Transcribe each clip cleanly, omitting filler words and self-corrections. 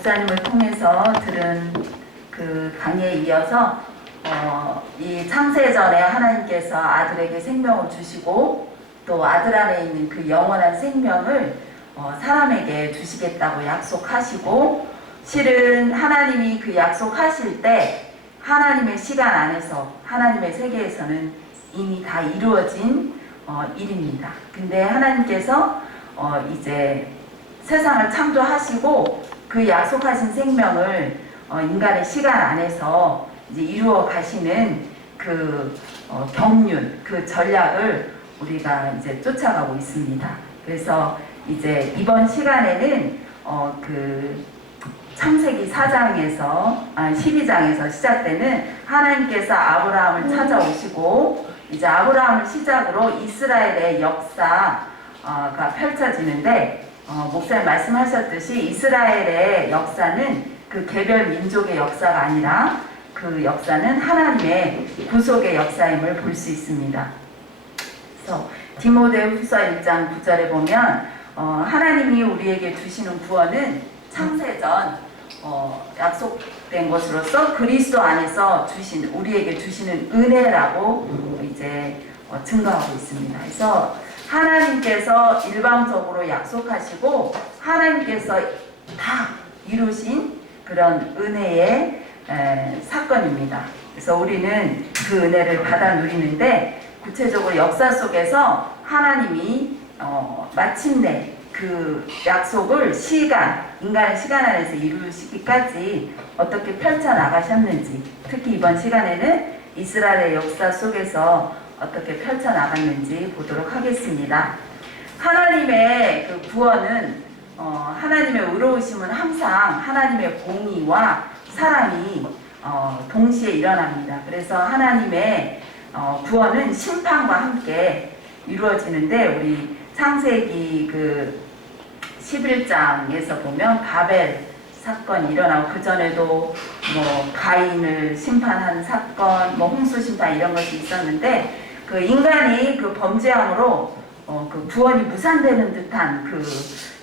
목사님을 통해서 들은 그 강의에 이어서 이 창세전에 하나님께서 아들에게 생명을 주시고 또 아들 안에 있는 그 영원한 생명을 사람에게 주시겠다고 약속하시고, 실은 하나님이 그 약속하실 때 하나님의 시간 안에서 하나님의 세계에서는 이미 다 이루어진 일입니다. 근데 하나님께서 이제 세상을 창조하시고 그 약속하신 생명을 인간의 시간 안에서 이제 이루어 가시는 그 경륜, 그 전략을 우리가 이제 쫓아가고 있습니다. 그래서 이제 이번 시간에는 그 창세기 4장에서 12장에서 시작되는 하나님께서 아브라함을 찾아오시고 이제 아브라함을 시작으로 이스라엘의 역사가 펼쳐지는데, 목사님 말씀하셨듯이 이스라엘의 역사는 그 개별 민족의 역사가 아니라 그 역사는 하나님의 구속의 역사임을 볼 수 있습니다. 그래서 디모데후서 1장 9절에 보면 하나님이 우리에게 주시는 구원은 창세전 약속된 것으로서 그리스도 안에서 우리에게 주시는 은혜라고 이제 증거하고 있습니다. 그래서 하나님께서 일방적으로 약속하시고 하나님께서 다 이루신 그런 은혜의 사건입니다. 그래서 우리는 그 은혜를 받아 누리는데, 구체적으로 역사 속에서 하나님이 마침내 그 약속을 인간의 시간 안에서 이루시기까지 어떻게 펼쳐나가셨는지, 특히 이번 시간에는 이스라엘의 역사 속에서 어떻게 펼쳐나갔는지 보도록 하겠습니다. 하나님의 그 구원은 하나님의 의로우심은 항상 하나님의 공의와 사랑이 동시에 일어납니다. 그래서 하나님의 구원은 심판과 함께 이루어지는데, 우리 창세기 그 11장에서 보면 바벨 사건이 일어나고, 그 전에도 뭐 가인을 심판한 사건, 뭐 홍수 심판 이런 것이 있었는데, 그 인간이 그 범죄함으로 그 구원이 무산되는 듯한 그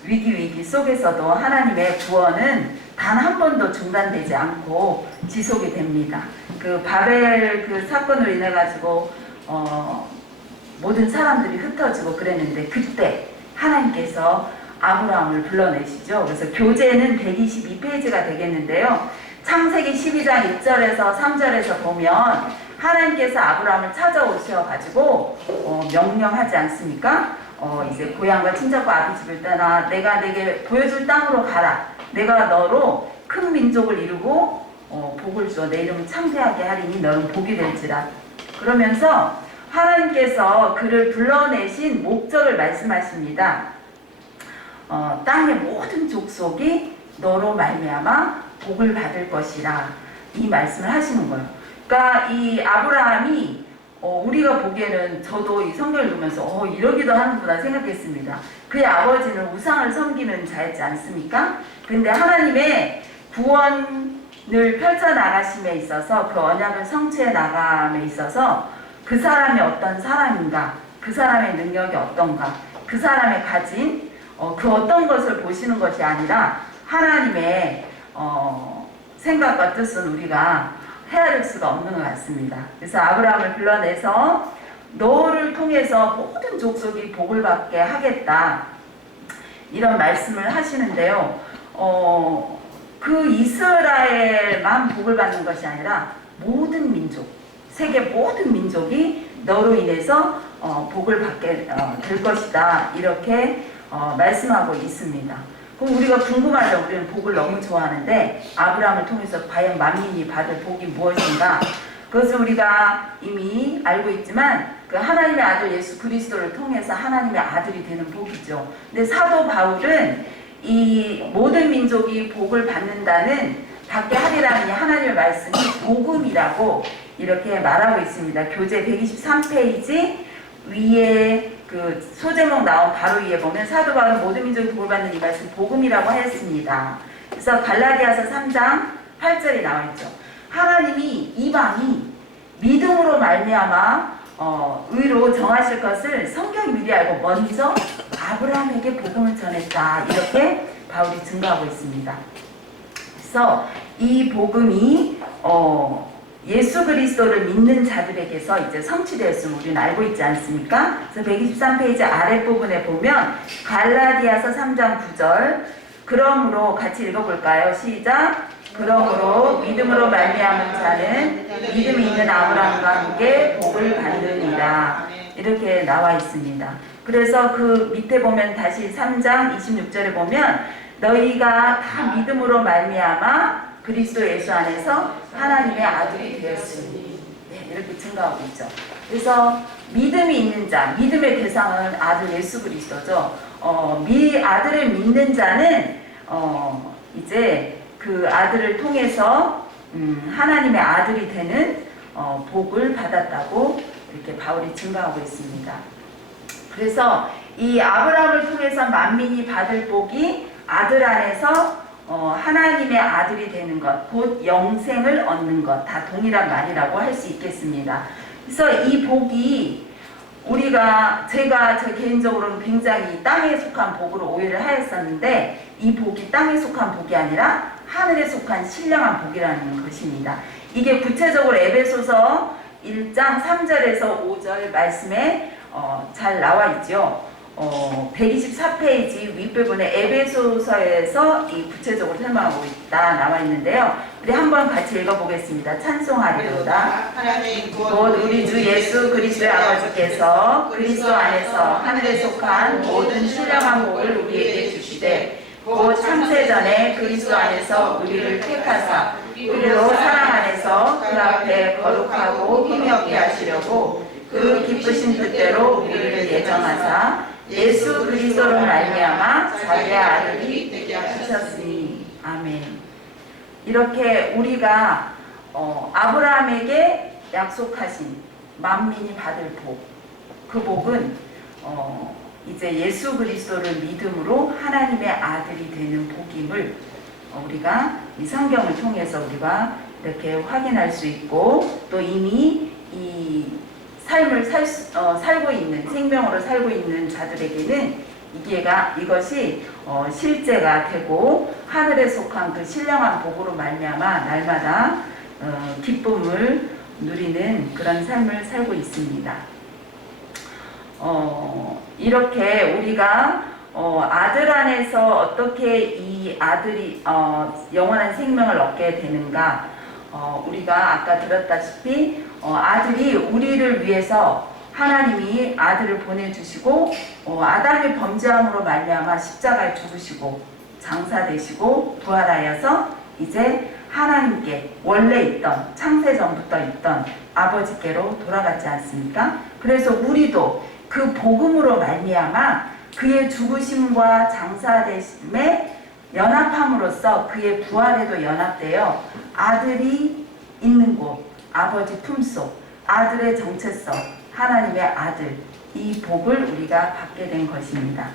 위기 속에서도 하나님의 구원은 단 한 번도 중단되지 않고 지속이 됩니다. 그 바벨 그 사건으로 인해 가지고 모든 사람들이 흩어지고 그랬는데, 그때 하나님께서 아브라함을 불러내시죠. 그래서 교재는 122페이지가 되겠는데요. 창세기 12장 1절에서 3절에서 보면 하나님께서 아브라함을 찾아오셔가지고 명령하지 않습니까? 이제 고향과 친척과 아비 집을 떠나 내가 내게 보여줄 땅으로 가라. 내가 너로 큰 민족을 이루고 복을 주어 내 이름을 창대하게 하리니 너는 복이 될지라. 그러면서 하나님께서 그를 불러내신 목적을 말씀하십니다. 땅의 모든 족속이 너로 말미암아 복을 받을 것이라, 이 말씀을 하시는 거예요. 그러니까 이 아브라함이 우리가 보기에는, 저도 이 성경을 보면서 이러기도 하는구나 생각했습니다. 그의 아버지는 우상을 섬기는 자였지 않습니까? 근데 하나님의 구원을 펼쳐나가심에 있어서, 그 언약을 성취해 나감에 있어서 그 사람이 어떤 사람인가, 그 사람의 능력이 어떤가, 그 사람의 가진 그 어떤 것을 보시는 것이 아니라 하나님의 생각과 뜻은 우리가 헤아릴 수가 없는 것 같습니다. 그래서 아브라함을 불러내서 너를 통해서 모든 족속이 복을 받게 하겠다, 이런 말씀을 하시는데요. 그 이스라엘만 복을 받는 것이 아니라 모든 민족, 세계 모든 민족이 너로 인해서 복을 받게 될 것이다, 이렇게 말씀하고 있습니다. 그럼 우리가 궁금하죠. 우리는 복을 너무 좋아하는데 아브라함을 통해서 과연 만민이 받을 복이 무엇인가? 그것을 우리가 이미 알고 있지만, 그 하나님의 아들 예수 그리스도를 통해서 하나님의 아들이 되는 복이죠. 근데 사도 바울은 이 모든 민족이 복을 받는다는, 받게 하리라는 하나님의 말씀이 복음이라고 이렇게 말하고 있습니다. 교재 123페이지 위에 그 소제목 나온 바로 위에 보면 사도 바울은 모든 민족이 복을 받는 이 말씀 복음이라고 했습니다. 그래서 갈라디아서 3장 8절이 나와 있죠. 하나님이 이방이 믿음으로 말미암아 의로 정하실 것을 성경이 미리 알고 먼저 아브라함에게 복음을 전했다, 이렇게 바울이 증거하고 있습니다. 그래서 이 복음이 예수 그리스도를 믿는 자들에게서 이제 성취되었음을 우리는 알고 있지 않습니까? 그래서 123페이지 아랫부분에 보면 갈라디아서 3장 9절 그러므로 같이 읽어볼까요? 시작! 그러므로 믿음으로 말미암은 자는 믿음이 있는 아브라함과 함께 복을 받느니라. 이렇게 나와 있습니다. 그래서 그 밑에 보면 다시 3장 26절에 보면 너희가 다 믿음으로 말미암아 그리스도 예수 안에서 하나님의 아들이 되었으니 이렇게 증거하고 있죠. 그래서 믿음이 있는 자, 믿음의 대상은 아들 예수 그리스도죠. 아들을 믿는 자는 이제 그 아들을 통해서 하나님의 아들이 되는 복을 받았다고 이렇게 바울이 증거하고 있습니다. 그래서 이 아브라함을 통해서 만민이 받을 복이 아들 안에서 하나님의 아들이 되는 것, 곧 영생을 얻는 것, 다 동일한 말이라고 할 수 있겠습니다. 그래서 이 복이 제가 개인적으로는 굉장히 땅에 속한 복으로 오해를 하였었는데 이 복이 땅에 속한 복이 아니라 하늘에 속한 신령한 복이라는 것입니다. 이게 구체적으로 에베소서 1장 3절에서 5절 말씀에 잘 나와 있죠. 124페이지 윗부분에 에베소서에서 이 구체적으로 설명하고 있다 나와 있는데요. 우리 한번 같이 읽어보겠습니다. 찬송하리로다. 곧 우리 주 예수 그리스도의 아버지께서 그리스도 안에서 하늘에 속한 모든 신령한 복을 우리에게 주시되 곧 창세전에 그리스도 안에서 우리를 택하사 우리로 사랑 안에서 그 앞에 거룩하고 힘이 없게 하시려고 그 기쁘신 뜻대로 우리를 예정하사 예수 그리스도로 말미암아 자기의 아들이 되게 하셨으니 아멘. 이렇게 우리가 아브라함에게 약속하신 만민이 받을 복, 그 복은 이제 예수 그리스도를 믿음으로 하나님의 아들이 되는 복임을 우리가 이 성경을 통해서 우리가 이렇게 확인할 수 있고 또 이미 이 삶을 살고 있는 생명으로 살고 있는 자들에게는 이것이 실제가 되고 하늘에 속한 그 신령한 복으로 말미암아 날마다 기쁨을 누리는 그런 삶을 살고 있습니다. 이렇게 우리가 아들 안에서 어떻게 이 아들이 영원한 생명을 얻게 되는가? 우리가 아까 들었다시피 아들이 우리를 위해서 하나님이 아들을 보내주시고 아담의 범죄함으로 말미암아 십자가에 죽으시고 장사되시고 부활하여서 이제 하나님께 원래 있던 창세전부터 있던 아버지께로 돌아갔지 않습니까? 그래서 우리도 그 복음으로 말미암아 그의 죽으심과 장사되심에 연합함으로써 그의 부활에도 연합되어 아들이 있는 곳, 아버지 품속, 아들의 정체성, 하나님의 아들, 이 복을 우리가 받게 된 것입니다.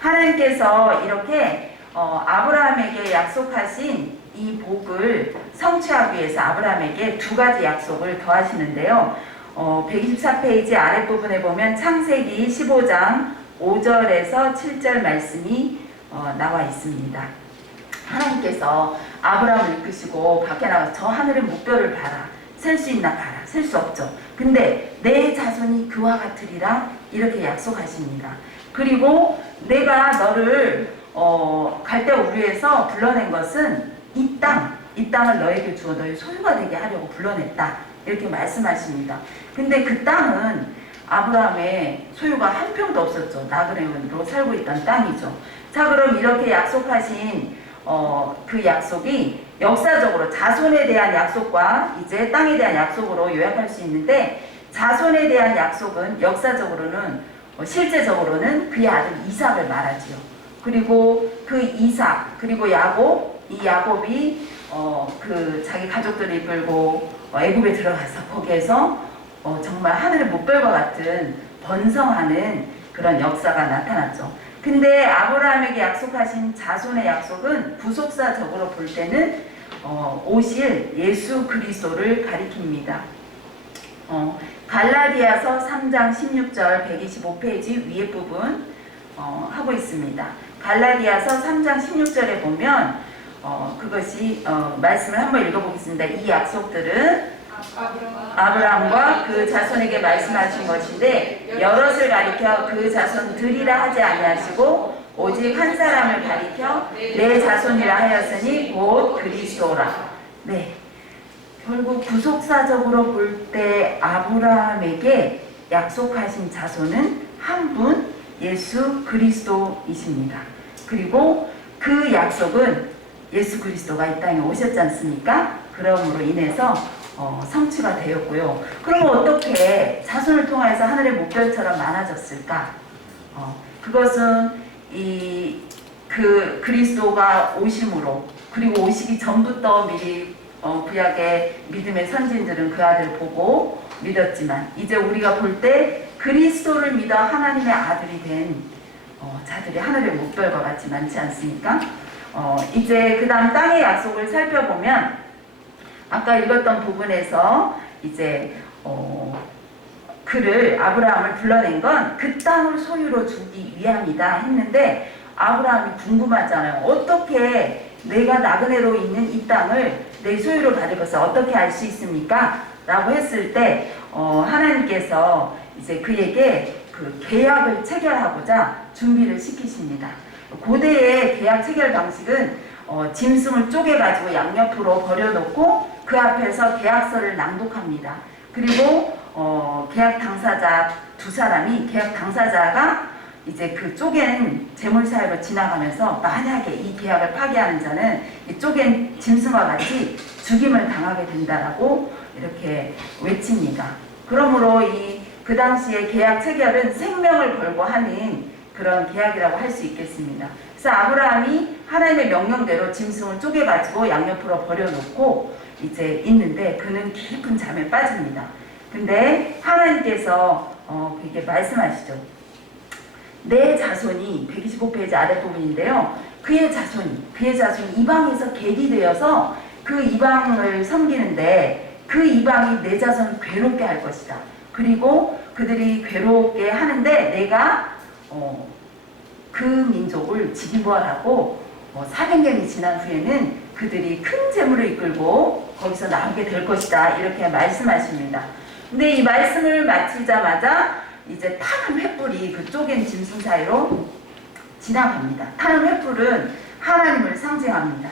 하나님께서 이렇게 아브라함에게 약속하신 이 복을 성취하기 위해서 아브라함에게 두 가지 약속을 더하시는데요. 124페이지 아랫부분에 보면 창세기 15장 5절에서 7절 말씀이 나와 있습니다. 하나님께서 아브라함을 이끄시고 밖에 나가서 저 하늘의 목별을 봐라. 셀 수 있나 봐라. 셀 수 없죠. 근데 내 자손이 그와 같으리라 이렇게 약속하십니다. 그리고 내가 너를 갈대우르에서 불러낸 것은 이 땅을 너에게 주어 너의 소유가 되게 하려고 불러냈다. 이렇게 말씀하십니다. 근데 그 땅은 아브라함의 소유가 한 평도 없었죠. 나그네로 살고 있던 땅이죠. 자, 그럼 이렇게 약속하신 그 약속이 역사적으로 자손에 대한 약속과 이제 땅에 대한 약속으로 요약할 수 있는데 자손에 대한 약속은 역사적으로는 실제적으로는 그의 아들 이삭을 말하지요. 그리고 그 이삭 그리고 야곱, 이 야곱이 그 자기 가족들을 이끌고 애굽에 들어가서 거기에서 정말 하늘의 목별과 같은 번성하는 그런 역사가 나타났죠. 근데 아브라함에게 약속하신 자손의 약속은 부속사적으로 볼 때는 오실 예수 그리스도를 가리킵니다. 갈라디아서 3장 16절 125페이지 위에 부분 하고 있습니다. 갈라디아서 3장 16절에 보면 그것이 말씀을 한번 읽어보겠습니다. 이 약속들은 아브라함과 그 자손에게 말씀하신 것인데 여럿을 가리켜 그 자손들이라 하지 아니하시고 오직 한 사람을 가리켜 내 자손이라 하였으니 곧 그리스도라. 네, 결국 구속사적으로 볼 때 아브라함에게 약속하신 자손은 한 분, 예수 그리스도이십니다. 그리고 그 약속은 예수 그리스도가 이 땅에 오셨지 않습니까? 그러므로 인해서 성취가 되었고요. 그러면 어떻게 자손을 통해서 하늘의 목별처럼 많아졌을까? 그것은 그 그리스도가 오심으로, 그리고 오시기 전부터 미리 구약의 믿음의 선진들은 그 아들을 보고 믿었지만 이제 우리가 볼 때 그리스도를 믿어 하나님의 아들이 된 자들이 하늘의 목별과 같이 많지 않습니까? 이제 그 다음 땅의 약속을 살펴보면 아까 읽었던 부분에서 이제 아브라함을 불러낸 건 그 땅을 소유로 주기 위함이다 했는데 아브라함이 궁금하잖아요. 어떻게 내가 나그네로 있는 이 땅을 내 소유로 받을 것을 어떻게 알 수 있습니까? 라고 했을 때 하나님께서 이제 그에게 그 계약을 체결하고자 준비를 시키십니다. 고대의 계약 체결 방식은 짐승을 쪼개가지고 양옆으로 버려놓고 그 앞에서 계약서를 낭독합니다. 그리고 계약 당사자 두 사람이 계약 당사자가 이제 그 쪼갠 재물 사이로 지나가면서 만약에 이 계약을 파기하는 자는 이 쪼갠 짐승과 같이 죽임을 당하게 된다라고 이렇게 외칩니다. 그러므로 그 당시에 계약 체결은 생명을 걸고 하는 그런 계약이라고 할 수 있겠습니다. 그래서 아브라함이 하나님의 명령대로 짐승을 쪼개가지고 양옆으로 버려놓고 이제 있는데 그는 깊은 잠에 빠집니다. 근데 하나님께서 이렇게 말씀하시죠. 내 자손이 125페이지 아랫부분인데요. 그의 자손이 이방에서 계기되어서 그 이방을 섬기는데 그 이방이 내 자손을 괴롭게 할 것이다. 그리고 그들이 괴롭게 하는데 내가 그 민족을 직임부활하고 400년이 지난 후에는 그들이 큰 재물을 이끌고 거기서 나오게 될 것이다. 이렇게 말씀하십니다. 근데 이 말씀을 마치자마자 이제 타는 횃불이 그 쪼갠 짐승 사이로 지나갑니다. 타는 횃불은 하나님을 상징합니다.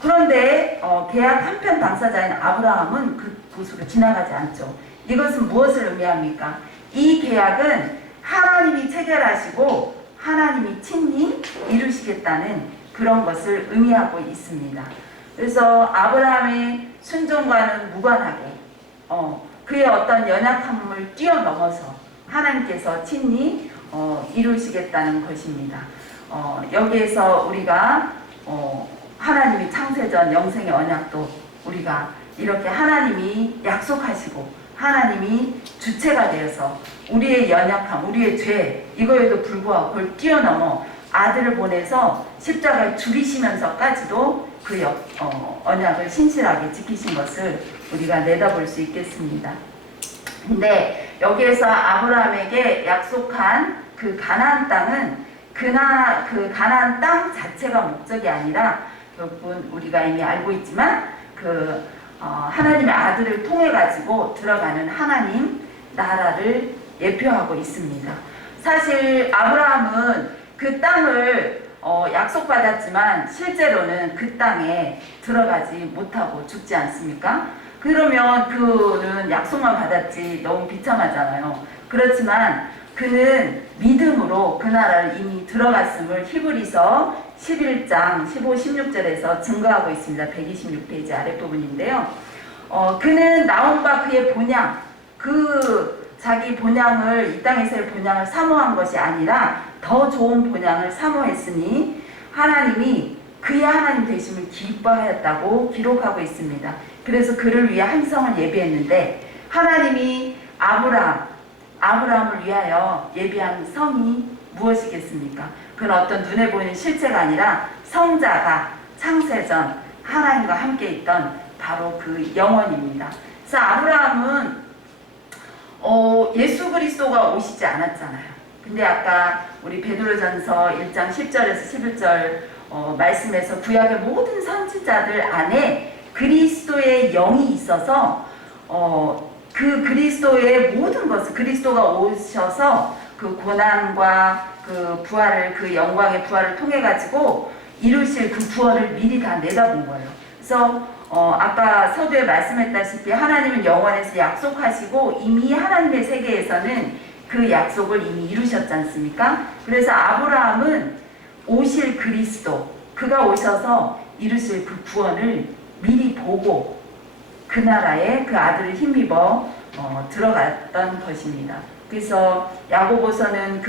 그런데 계약 한편 당사자인 아브라함은 그곳으로 지나가지 않죠. 이것은 무엇을 의미합니까? 이 계약은 하나님이 체결하시고 하나님이 친히 이루시겠다는 그런 것을 의미하고 있습니다. 그래서 아브라함의 순종과는 무관하게 그의 어떤 연약함을 뛰어넘어서 하나님께서 친히 이루시겠다는 것입니다. 여기에서 우리가 하나님이 창세전 영생의 언약도 우리가 이렇게 하나님이 약속하시고 하나님이 주체가 되어서 우리의 연약함, 우리의 죄 이거에도 불구하고 그걸 뛰어넘어 아들을 보내서 십자가에 죽이시면서까지도 그 언약을 신실하게 지키신 것을 우리가 내다볼 수 있겠습니다. 근데 여기에서 아브라함에게 약속한 그 가나안 땅은 그 가나안 땅 자체가 목적이 아니라 여러분 우리가 이미 알고 있지만 하나님의 아들을 통해 가지고 들어가는 하나님 나라를 예표하고 있습니다. 사실 아브라함은 그 땅을 약속받았지만 실제로는 그 땅에 들어가지 못하고 죽지 않습니까? 그러면 그는 약속만 받았지 너무 비참하잖아요. 그렇지만 그는 믿음으로 그 나라를 이미 들어갔음을 히브리서 11장 15, 16절에서 증거하고 있습니다. 126페이지 아랫부분인데요. 그는 나온바 그의 본향, 자기 본향을 이 땅에서의 본향을 사모한 것이 아니라 더 좋은 본향을 사모했으니 하나님이 그의 하나님 되심을 기뻐하였다고 기록하고 있습니다. 그래서 그를 위해 한 성을 예비했는데 하나님이 아브라함을 위하여 예비한 성이 무엇이겠습니까? 그건 어떤 눈에 보이는 실체가 아니라 성자가 창세전 하나님과 함께 있던 바로 그 영혼입니다. 그래서 아브라함은 예수 그리스도가 오시지 않았잖아요. 근데 아까 우리 베드로전서 1장 10절에서 11절 말씀에서 구약의 모든 선지자들 안에 그리스도의 영이 있어서 그 그리스도의 모든 것을 그리스도가 오셔서 그 고난과 그 부활을 그 영광의 부활을 통해 가지고 이루실 그 구원을 미리 다 내다본 거예요. 그래서 아까 서두에 말씀했다시피 하나님은 영원에서 약속하시고 이미 하나님의 세계에서는 그 약속을 이미 이루셨지 않습니까? 그래서 아브라함은 오실 그리스도, 그가 오셔서 이루실 그 구원을 미리 보고 그 나라에 그 아들을 힘입어 들어갔던 것입니다. 그래서 야고보서는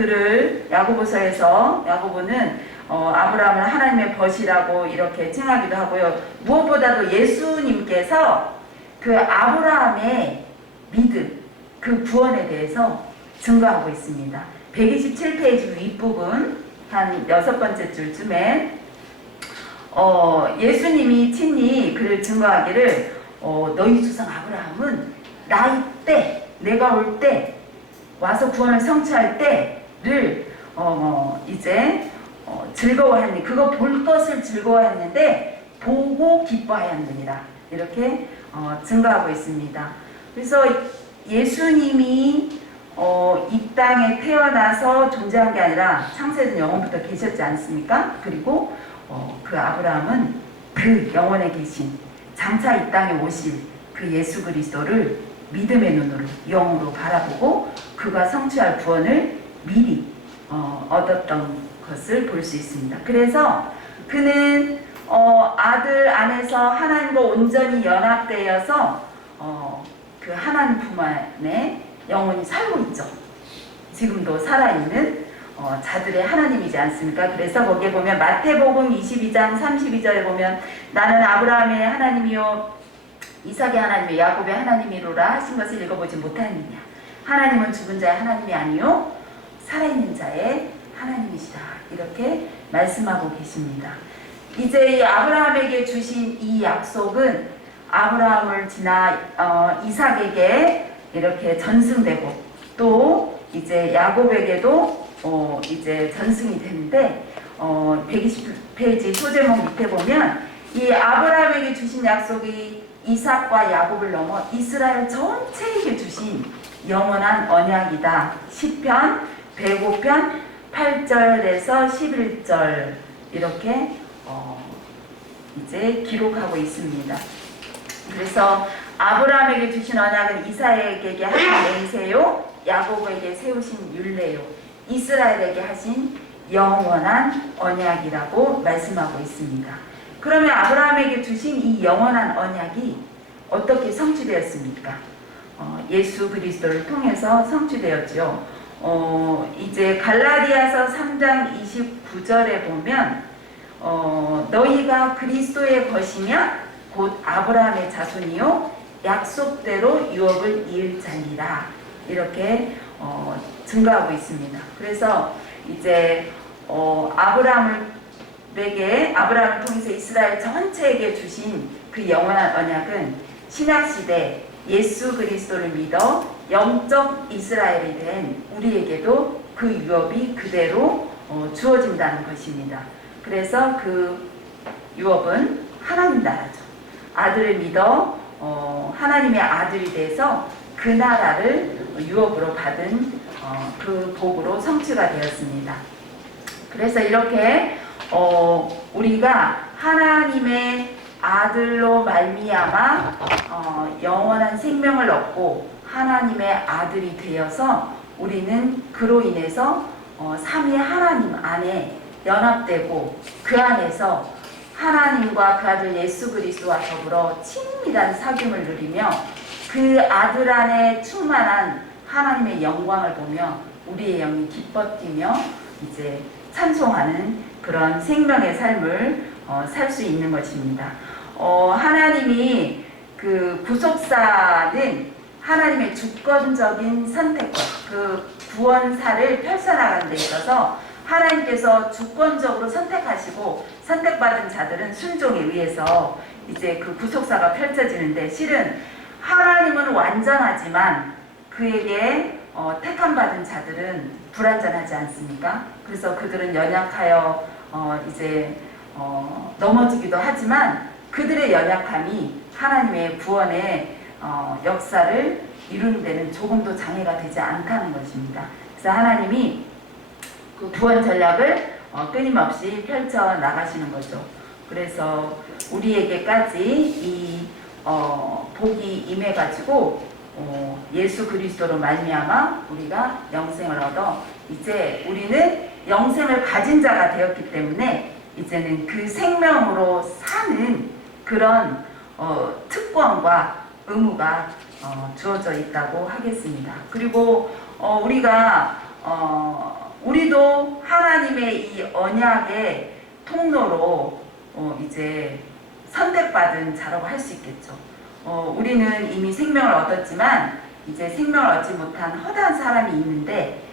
야고보서에서 야고보는 아브라함을 하나님의 벗이라고 이렇게 칭하기도 하고요. 무엇보다도 예수님께서 그 아브라함의 믿음, 그 구원에 대해서 증거하고 있습니다. 127페이지 윗부분 한 6번째 줄쯤에 예수님이 친히 그를 증거하기를 너희 조상 아브라함은 나이 때 내가 올 때 와서 구원을 성취할 때를 이제 즐거워했니 그거 볼 것을 즐거워했는데 보고 기뻐하였느니라 이렇게 증거하고 있습니다. 그래서 예수님이 이 땅에 태어나서 존재한 게 아니라 창세된 영원부터 계셨지 않습니까? 그리고 그 아브라함은 그 영원에 계신 장차 이 땅에 오실 그 예수 그리스도를 믿음의 눈으로 영으로 바라보고 그가 성취할 구원을 미리 얻었던 것을 볼 수 있습니다. 그래서 그는 아들 안에서 하나님과 온전히 연합되어서 그 하나님 품 안에 영원히 살고 있죠. 지금도 살아있는 자들의 하나님이지 않습니까? 그래서 거기에 보면 마태복음 22장 32절에 보면 나는 아브라함의 하나님이요 이삭의 하나님이요 야곱의 하나님이로라 하신 것을 읽어보지 못하느냐. 하나님은 죽은 자의 하나님이 아니요 살아있는 자의 하나님이시다. 이렇게 말씀하고 계십니다. 이제 이 아브라함에게 주신 이 약속은 아브라함을 지나 이삭에게 이렇게 전승되고 또 이제 야곱에게도 이제 전승이 되는데 120페이지 소제목 밑에 보면 이 아브라함에게 주신 약속이 이삭과 야곱을 넘어 이스라엘 전체에게 주신 영원한 언약이다. 시편 105편 8절에서 11절 이렇게 이제 기록하고 있습니다. 그래서 아브라함에게 주신 언약은 이삭에게 하신 맹세요, 야곱에게 세우신 율례요, 이스라엘에게 하신 영원한 언약이라고 말씀하고 있습니다. 그러면 아브라함에게 주신 이 영원한 언약이 어떻게 성취되었습니까? 예수 그리스도를 통해서 성취되었죠. 이제 갈라디아서 3장 29절에 보면 너희가 그리스도의 것이며 곧 아브라함의 자손이요 약속대로 유업을 이을 자니라 이렇게 증거하고 있습니다. 그래서 이제 아브라함을 통해서 이스라엘 전체에게 주신 그 영원한 언약은 신약시대 예수 그리스도를 믿어 영적 이스라엘이 된 우리에게도 그 유업이 그대로 주어진다는 것입니다. 그래서 그 유업은 하나님 나라죠. 아들을 믿어 하나님의 아들이 돼서 그 나라를 유업으로 받은 그 복으로 성취가 되었습니다. 그래서 이렇게 우리가 하나님의 아들로 말미암아 영원한 생명을 얻고 하나님의 아들이 되어서 우리는 그로 인해서 삼위 하나님 안에 연합되고 그 안에서 하나님과 그 아들 예수 그리스도와 더불어 친밀한 사귐을 누리며 그 아들 안에 충만한 하나님의 영광을 보며 우리의 영이 기뻐 뛰며 이제 찬송하는 그런 생명의 삶을 살 수 있는 것입니다. 하나님이 그 구속사는 하나님의 주권적인 선택권, 그 구원사를 펼쳐나가는 데 있어서 하나님께서 주권적으로 선택하시고 선택받은 자들은 순종에 의해서 이제 그 구속사가 펼쳐지는데 실은 하나님은 완전하지만 그에게 택함받은 자들은 불완전하지 않습니까? 그래서 그들은 연약하여 이제 넘어지기도 하지만 그들의 연약함이 하나님의 구원의 역사를 이루는 데는 조금도 장애가 되지 않다는 것입니다. 그래서 하나님이 그 구원 전략을 끊임없이 펼쳐 나가시는 거죠. 그래서 우리에게까지 이 복이 임해가지고 예수 그리스도로 말미암아 우리가 영생을 얻어 이제 우리는 영생을 가진 자가 되었기 때문에 이제는 그 생명으로 사는 그런 특권과 의무가 주어져 있다고 하겠습니다. 그리고 우리도 하나님의 이 언약의 통로로 이제 선택받은 자라고 할 수 있겠죠. 우리는 이미 생명을 얻었지만 이제 생명을 얻지 못한 허다한 사람이 있는데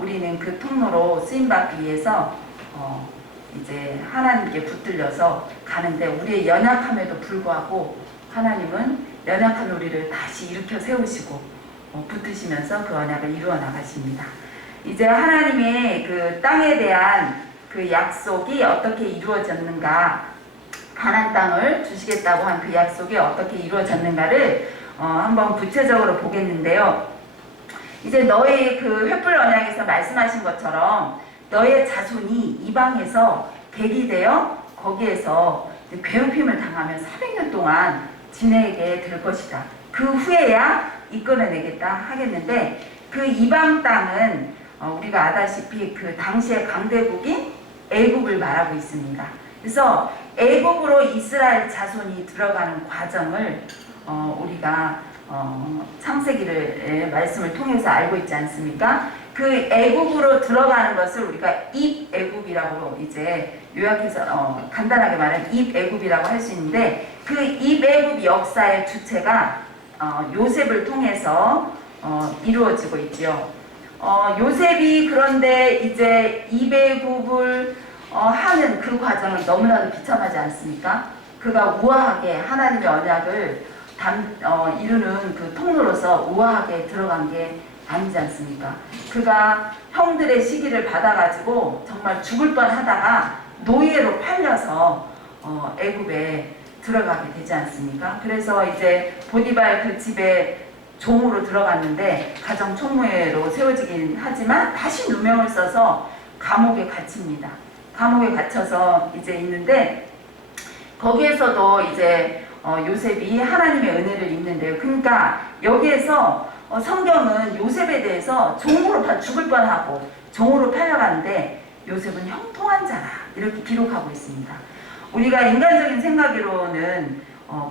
우리는 그 통로로 쓰임받기 위해서 이제 하나님께 붙들려서 가는데 우리의 연약함에도 불구하고 하나님은 연약한 우리를 다시 일으켜 세우시고 붙드시면서 그 언약을 이루어 나가십니다. 이제 하나님의 그 땅에 대한 그 약속이 어떻게 이루어졌는가, 가나안 땅을 주시겠다고 한 그 약속이 어떻게 이루어졌는가를 한번 구체적으로 보겠는데요. 이제 너의 그 횃불 언약에서 말씀하신 것처럼 너의 자손이 이방에서 객이되어 거기에서 괴롭힘을 당하며 400년 동안 지내게 될 것이다. 그 후에야 이끌어내겠다 하겠는데 그 이방 땅은 우리가 아다시피 그 당시의 강대국인 애굽을 말하고 있습니다. 그래서 애굽으로 이스라엘 자손이 들어가는 과정을 우리가 창세기를 말씀을 통해서 알고 있지 않습니까? 그 애굽으로 들어가는 것을 우리가 입애굽이라고 이제 요약해서 간단하게 말하면 입애굽이라고 할 수 있는데 그 입애굽 역사의 주체가 요셉을 통해서 이루어지고 있지요. 요셉이 그런데 이제 입애굽을 하는 그 과정은 너무나도 비참하지 않습니까? 그가 우아하게 하나님의 언약을 이루는 그 통로로서 우아하게 들어간 게 아니지 않습니까? 그가 형들의 시기를 받아가지고 정말 죽을 뻔하다가 노예로 팔려서 애굽에 들어가게 되지 않습니까? 그래서 이제 보디발 그 집에 종으로 들어갔는데 가정 총무회로 세워지긴 하지만 다시 누명을 써서 감옥에 갇힙니다. 감옥에 갇혀서 이제 있는데 거기에서도 이제 요셉이 하나님의 은혜를 입는데요. 그러니까 여기에서 성경은 요셉에 대해서 종으로 죽을 뻔하고 종으로 팔려가는데 요셉은 형통한 자라 이렇게 기록하고 있습니다. 우리가 인간적인 생각으로는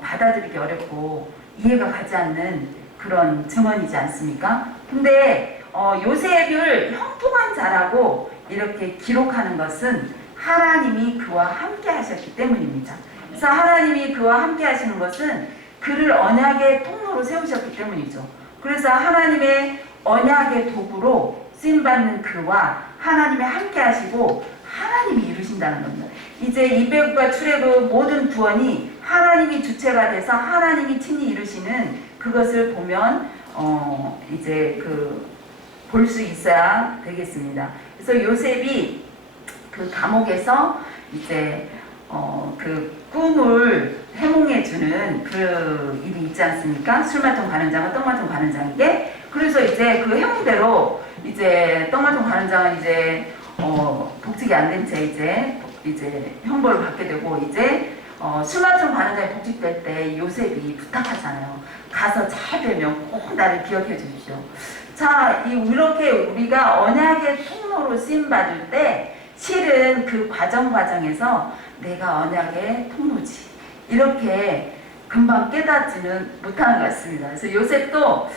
받아들이기 어렵고 이해가 가지 않는 그런 증언이지 않습니까? 근데 요셉을 형통한 자라고 이렇게 기록하는 것은 하나님이 그와 함께 하셨기 때문입니다. 그래서 하나님이 그와 함께 하시는 것은 그를 언약의 통로로 세우셨기 때문이죠. 그래서 하나님의 언약의 도구로 쓰임받는 그와 하나님이 함께 하시고 하나님이 이루신다는 겁니다. 이제 입애굽과 출애굽 모든 구원이 하나님이 주체가 돼서 하나님이 친히 이루시는 그것을 보면 이제 볼 수 있어야 되겠습니다. 그래서 요셉이 그 감옥에서 이제 그 꿈을 해몽해주는 그 일이 있지 않습니까? 술마통 가는 장과 떡마통 가는 장에게. 그래서 이제 그 해몽대로 이제 떡마통 가는 장은 이제 복직이 안 된 채 이제 형벌을 받게 되고 이제 술마통 가는 장에 복직될 때 요셉이 부탁하잖아요. 가서 잘 되면 꼭 나를 기억해 주십시오. 자, 이렇게 우리가 언약의 통로로 쓰임받을 때 실은 그 과정에서 내가 언약의 통로지 이렇게 금방 깨닫지는 못하는 것 같습니다. 그래서 요셉도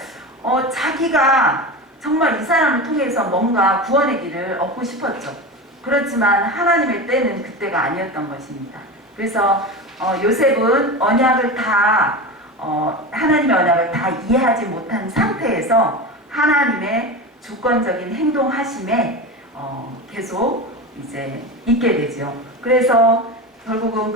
자기가 정말 이 사람을 통해서 뭔가 구원의 길을 얻고 싶었죠. 그렇지만 하나님의 때는 그때가 아니었던 것입니다. 그래서 요셉은 언약을 하나님의 언약을 다 이해하지 못한 상태에서 하나님의 주권적인 행동하심에 계속 이제 있게 되죠. 그래서 결국은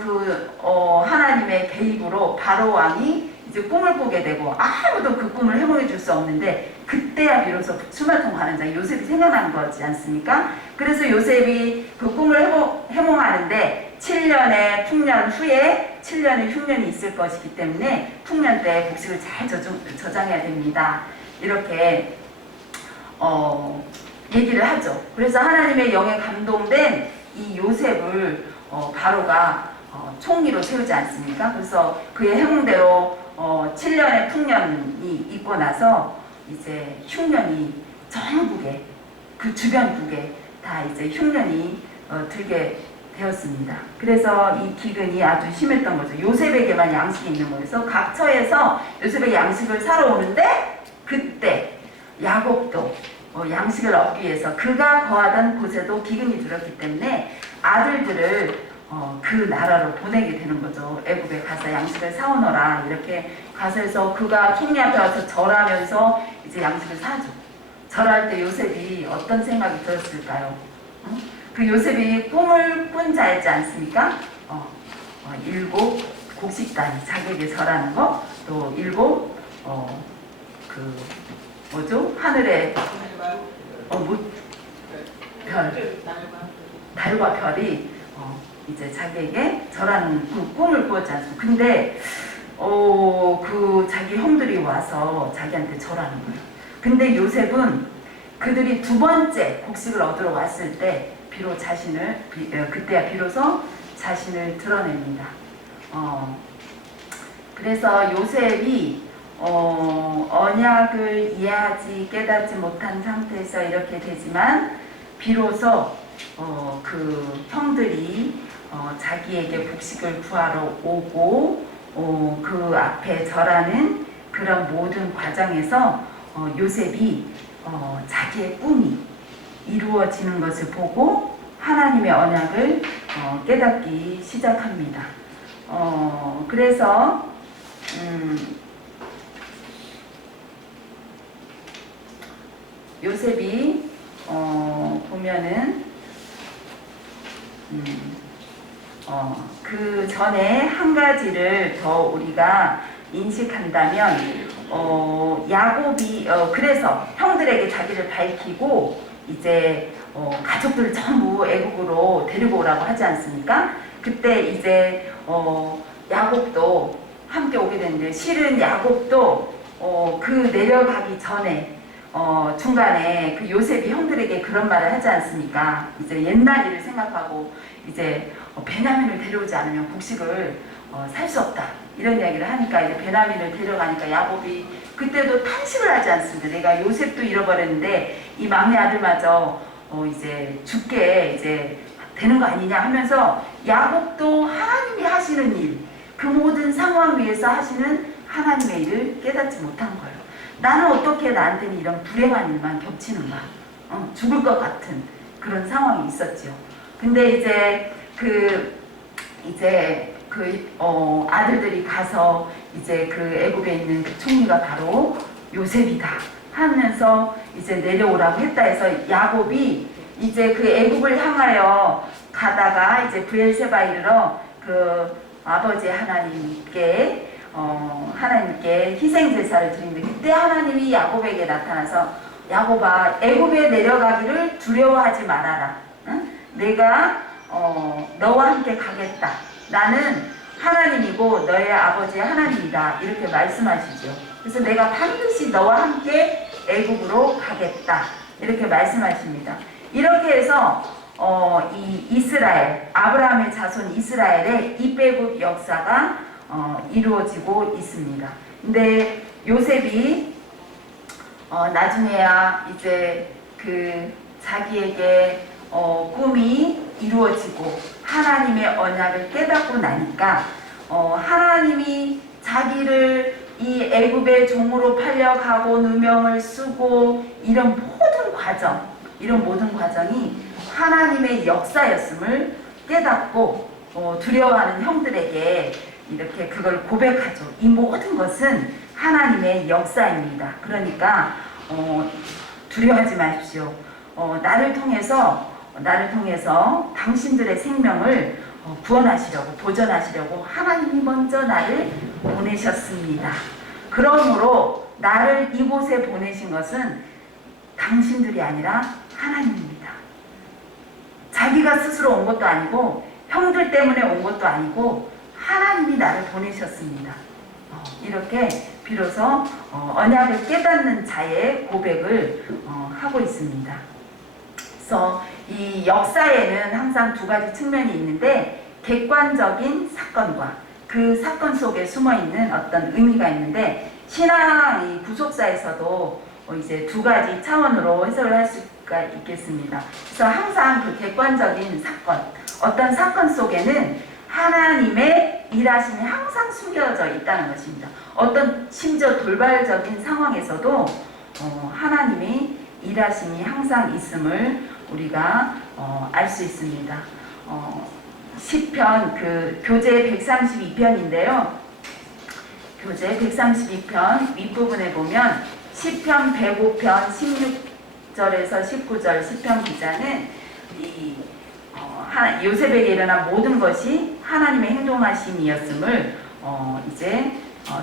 하나님의 개입으로 바로 왕이 이제 꿈을 꾸게 되고 아무도 그 꿈을 해몽해 줄 수 없는데 그때야 비로소 술마통 가는 자 요셉이 생각난 거지 않습니까? 그래서 요셉이 그 꿈을 해몽하는데 7년의 풍년 후에 7년의 흉년이 있을 것이기 때문에 풍년 때 곡식을 잘 저장해야 됩니다. 이렇게 얘기를 하죠. 그래서 하나님의 영에 감동된 이 요셉을 바로가 총리로 세우지 않습니까? 그래서 그의 행동대로 7년의 풍년이 있고 나서 이제 흉년이 전국에 그 주변국에 다 이제 흉년이 들게 되었습니다. 그래서 이 기근이 아주 심했던 거죠. 요셉에게만 양식이 있는 거여서 각 처에서 요셉의 양식을 사러 오는데 그때 야곱도 양식을 얻기 위해서 그가 거하던 곳에도 기근이 들었기 때문에 아들들을 그 나라로 보내게 되는 거죠. 애굽에 가서 양식을 사오너라 이렇게 가서 해서 그가 총리 앞에 와서 절하면서 이제 양식을 사줘. 절할 때 요셉이 어떤 생각이 들었을까요? 그 요셉이 꿈을 꾼 자였지 않습니까? 7 곡식단이 자기에게 절하는 거, 또 7 그 뭐죠? 하늘에 달과 별이 이제 자기에게 절하는 그 꿈을 꾸었지 않습니까? 근데 그 자기 형들이 와서 자기한테 절하는 거예요. 근데 요셉은 그들이 두 번째 곡식을 얻으러 왔을 때 그때야 비로소 자신을 드러냅니다. 그래서 요셉이 언약을 이해하지 깨닫지 못한 상태에서 이렇게 되지만 비로소 그 형들이 자기에게 곡식을 구하러 오고 그 앞에 절하는 그런 모든 과정에서 요셉이 자기의 꿈이 이루어지는 것을 보고 하나님의 언약을 깨닫기 시작합니다. 그래서 요셉이 보면은 그 전에 한 가지를 더 우리가 인식한다면 야곱이 그래서 형들에게 자기를 밝히고 이제 가족들을 전부 애국으로 데리고 오라고 하지 않습니까? 그때 이제 야곱도 함께 오게 되는데 실은 야곱도 그 내려가기 전에 중간에 그 요셉이 형들에게 그런 말을 하지 않습니까? 이제 옛날 일을 생각하고 이제 베냐민을 데려오지 않으면 곡식을 살 수 없다 이런 이야기를 하니까 이제 베냐민을 데려가니까 야곱이 그때도 탄식을 하지 않습니다. 내가 요셉도 잃어버렸는데 이 막내 아들마저 이제 죽게 이제 되는 거 아니냐 하면서 야곱도 하나님이 하시는 일, 그 모든 상황 위에서 하시는 하나님의 일을 깨닫지 못한 거예요. 나는 어떻게 나한테는 이런 불행한 일만 겹치는가? 죽을 것 같은 그런 상황이 있었죠. 근데 이제 아들들이 가서 이제 그 애굽에 있는 그 총리가 바로 요셉이다 하면서 이제 내려오라고 했다 해서 야곱이 이제 그 애굽을 향하여 가다가 이제 브엘세바 이르러 그 아버지 하나님께 희생 제사를 드리는데 그때 하나님이 야곱에게 나타나서 야곱아 애굽에 내려가기를 두려워하지 말아라. 응? 내가 너와 함께 가겠다. 나는 하나님이고 너의 아버지의 하나님이다. 이렇게 말씀하시죠. 그래서 내가 반드시 너와 함께 애굽으로 가겠다. 이렇게 말씀하십니다. 이렇게 해서 이 이스라엘, 아브라함의 자손 이스라엘의 입애굽 역사가 이루어지고 있습니다. 근데 요셉이 나중에야 이제 그 자기에게 꿈이 이루어지고 하나님의 언약을 깨닫고 나니까 하나님이 자기를 이 애굽의 종으로 팔려가고 누명을 쓰고 이런 모든 과정이 하나님의 역사였음을 깨닫고 두려워하는 형들에게 이렇게 그걸 고백하죠. 이 모든 것은 하나님의 역사입니다. 그러니까 두려워하지 마십시오. 나를 통해서 당신들의 생명을 구원하시려고 보존하시려고 하나님이 먼저 나를 보내셨습니다. 그러므로 나를 이곳에 보내신 것은 당신들이 아니라 하나님입니다. 자기가 스스로 온 것도 아니고 형들 때문에 온 것도 아니고 하나님이 나를 보내셨습니다. 이렇게 비로소 언약을 깨닫는 자의 고백을 하고 있습니다. 그래서 이 역사에는 항상 두 가지 측면이 있는데 객관적인 사건과 그 사건 속에 숨어있는 어떤 의미가 있는데 신앙 이 구속사에서도 이제 두 가지 차원으로 해석을 할 수가 있겠습니다. 그래서 항상 그 객관적인 사건, 어떤 사건 속에는 하나님의 일하심이 항상 숨겨져 있다는 것입니다. 어떤 심지어 돌발적인 상황에서도 하나님의 일하심이 항상 있음을 우리가 알 수 있습니다. 시편 그 교재 132편인데요. 교재 132편 윗부분에 보면 시편 105편 16절에서 19절 시편 기자는 요셉에게 일어난 모든 것이 하나님의 행동하심이었음을 이제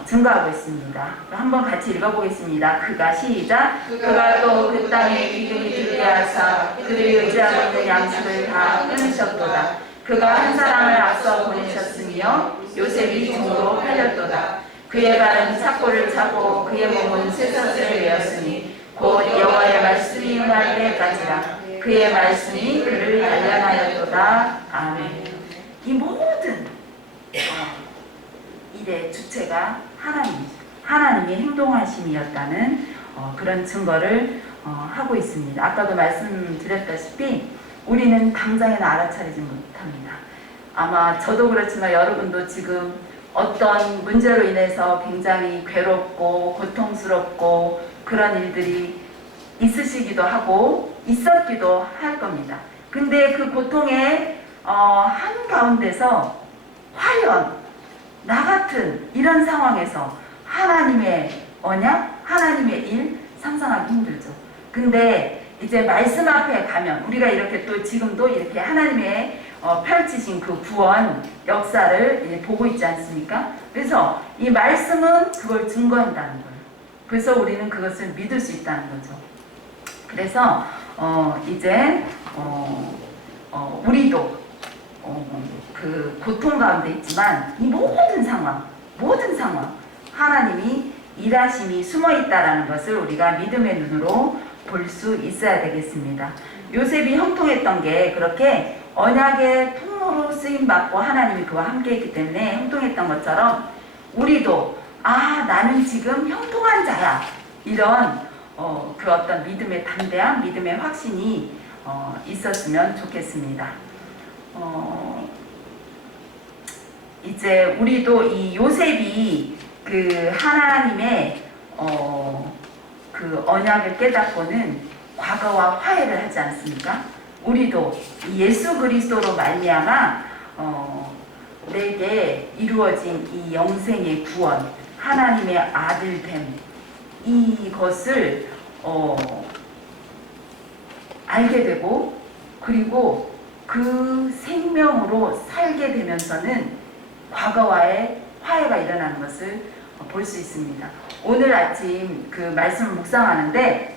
증거하고 있습니다. 한번 같이 읽어보겠습니다. 그가 시작. 그가 또 그 땅에 기둥이 들게 하사 그들이 의지하고 있는 양식을 다 끊으셨도다. 그가 한 사람을 앞서 보내셨으며 요셉이 종으로 팔렸도다. 그의 발은 삭고를 차고 그의 몸은 쇠사슬을 메었으니 곧 여호와의 말씀이 임할 때까지라. 그의 말씀이 그를 단련하였도다. 아멘. 이 모든 일의 주체가 하나님이 행동하심이었다는 그런 증거를 하고 있습니다. 아까도 말씀드렸다시피 우리는 당장에는 알아차리지 못합니다. 아마 저도 그렇지만 여러분도 지금 어떤 문제로 인해서 굉장히 괴롭고 고통스럽고 그런 일들이 있으시기도 하고 있었기도 할 겁니다. 근데 그 고통의 한가운데서 과연 나 같은 이런 상황에서 하나님의 언약, 하나님의 일 상상하기 힘들죠. 근데 이제 말씀 앞에 가면 우리가 이렇게 또 지금도 이렇게 하나님의 펼치신 그 구원 역사를 보고 있지 않습니까? 그래서 이 말씀은 그걸 증거한다는 거예요. 그래서 우리는 그것을 믿을 수 있다는 거죠. 그래서 이제 우리도 그 고통 가운데 있지만 이 모든 상황 하나님이 일하심이 숨어 있다라는 것을 우리가 믿음의 눈으로 볼 수 있어야 되겠습니다. 요셉이 형통했던 게 그렇게 언약의 통로로 쓰임 받고 하나님이 그와 함께했기 때문에 형통했던 것처럼 우리도 나는 지금 형통한 자야 이런 그 어떤 믿음의 담대함, 믿음의 확신이 있었으면 좋겠습니다. 이제 우리도 이 요셉이 그 하나님의 그 언약을 깨닫고는 과거와 화해를 하지 않습니까? 우리도 예수 그리스도로 말미암아 내게 이루어진 이 영생의 구원, 하나님의 아들됨 이것을 알게 되고 그리고 그 생명으로 살게 되면서는 과거와의 화해가 일어나는 것을 볼 수 있습니다. 오늘 아침 그 말씀을 묵상하는데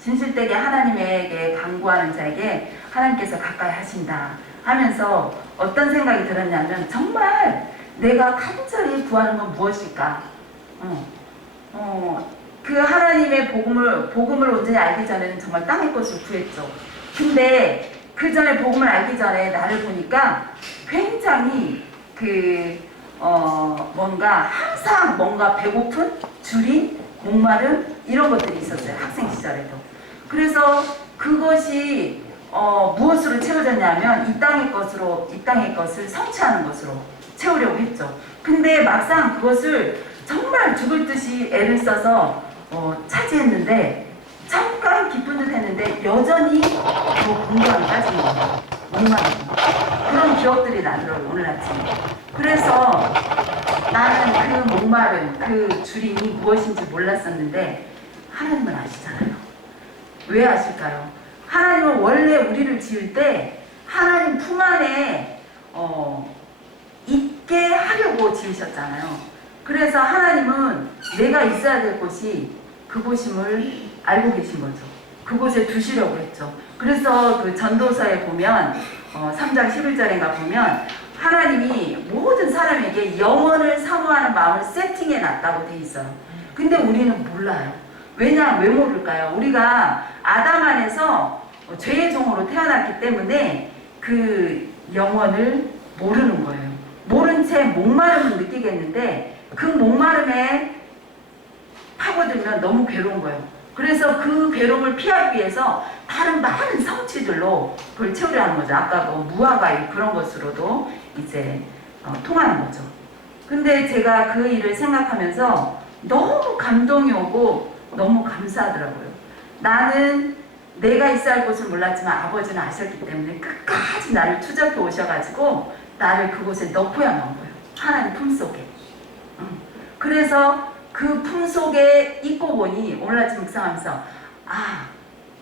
진실되게 하나님에게 간구하는 자에게 하나님께서 가까이 하신다 하면서 어떤 생각이 들었냐면 정말 내가 간절히 구하는 건 무엇일까? 그 하나님의 복음을 온전히 알기 전에는 정말 땅의 것을 구했죠. 근데 그 전에 복음을 알기 전에 나를 보니까 굉장히 항상 뭔가 배고픈, 줄인, 목마름 이런 것들이 있었어요. 학생 시절에도. 그래서 그것이 무엇으로 채워졌냐면 이 땅의 것을 성취하는 것으로 채우려고 했죠. 근데 막상 그것을 정말 죽을 듯이 애를 써서 차지했는데 잠깐 기쁜 듯 했는데 여전히 공부하기 빠진 거예요. 목마르고 그런 기억들이 나더라고요. 오늘 아침에. 그래서 나는 그 목마름, 그 줄임이 무엇인지 몰랐었는데 하나님은 아시잖아요. 왜 아실까요? 하나님은 원래 우리를 지을 때 하나님 품 안에 있게 하려고 지으셨잖아요. 그래서 하나님은 내가 있어야 될 곳이 그곳임을 알고 계신 거죠. 그곳에 두시려고 했죠. 그래서 그 전도서에 보면 3장 11절인가 보면 하나님이 모든 사람에게 영원을 사모하는 마음을 세팅해 놨다고 돼 있어요. 근데 우리는 몰라요. 왜 모를까요? 우리가 아담 안에서 죄의 종으로 태어났기 때문에 그 영원을 모르는 거예요. 모른 채 목마름을 느끼겠는데 그 목마름에 파고들면 너무 괴로운 거예요. 그래서 그 괴로움을 피하기 위해서 다른 많은 성취들로 그걸 채우려는 거죠. 아까 뭐 무화과일 그런 것으로도 이제 통하는 거죠. 근데 제가 그 일을 생각하면서 너무 감동이 오고 너무 감사하더라고요. 나는 내가 있어야 할 곳을 몰랐지만 아버지는 아셨기 때문에 끝까지 나를 추적해 오셔가지고 나를 그곳에 넣고야 만 거예요. 하나님 품속에. 그래서 그 품속에 있고 보니 오늘 아침 묵상하면서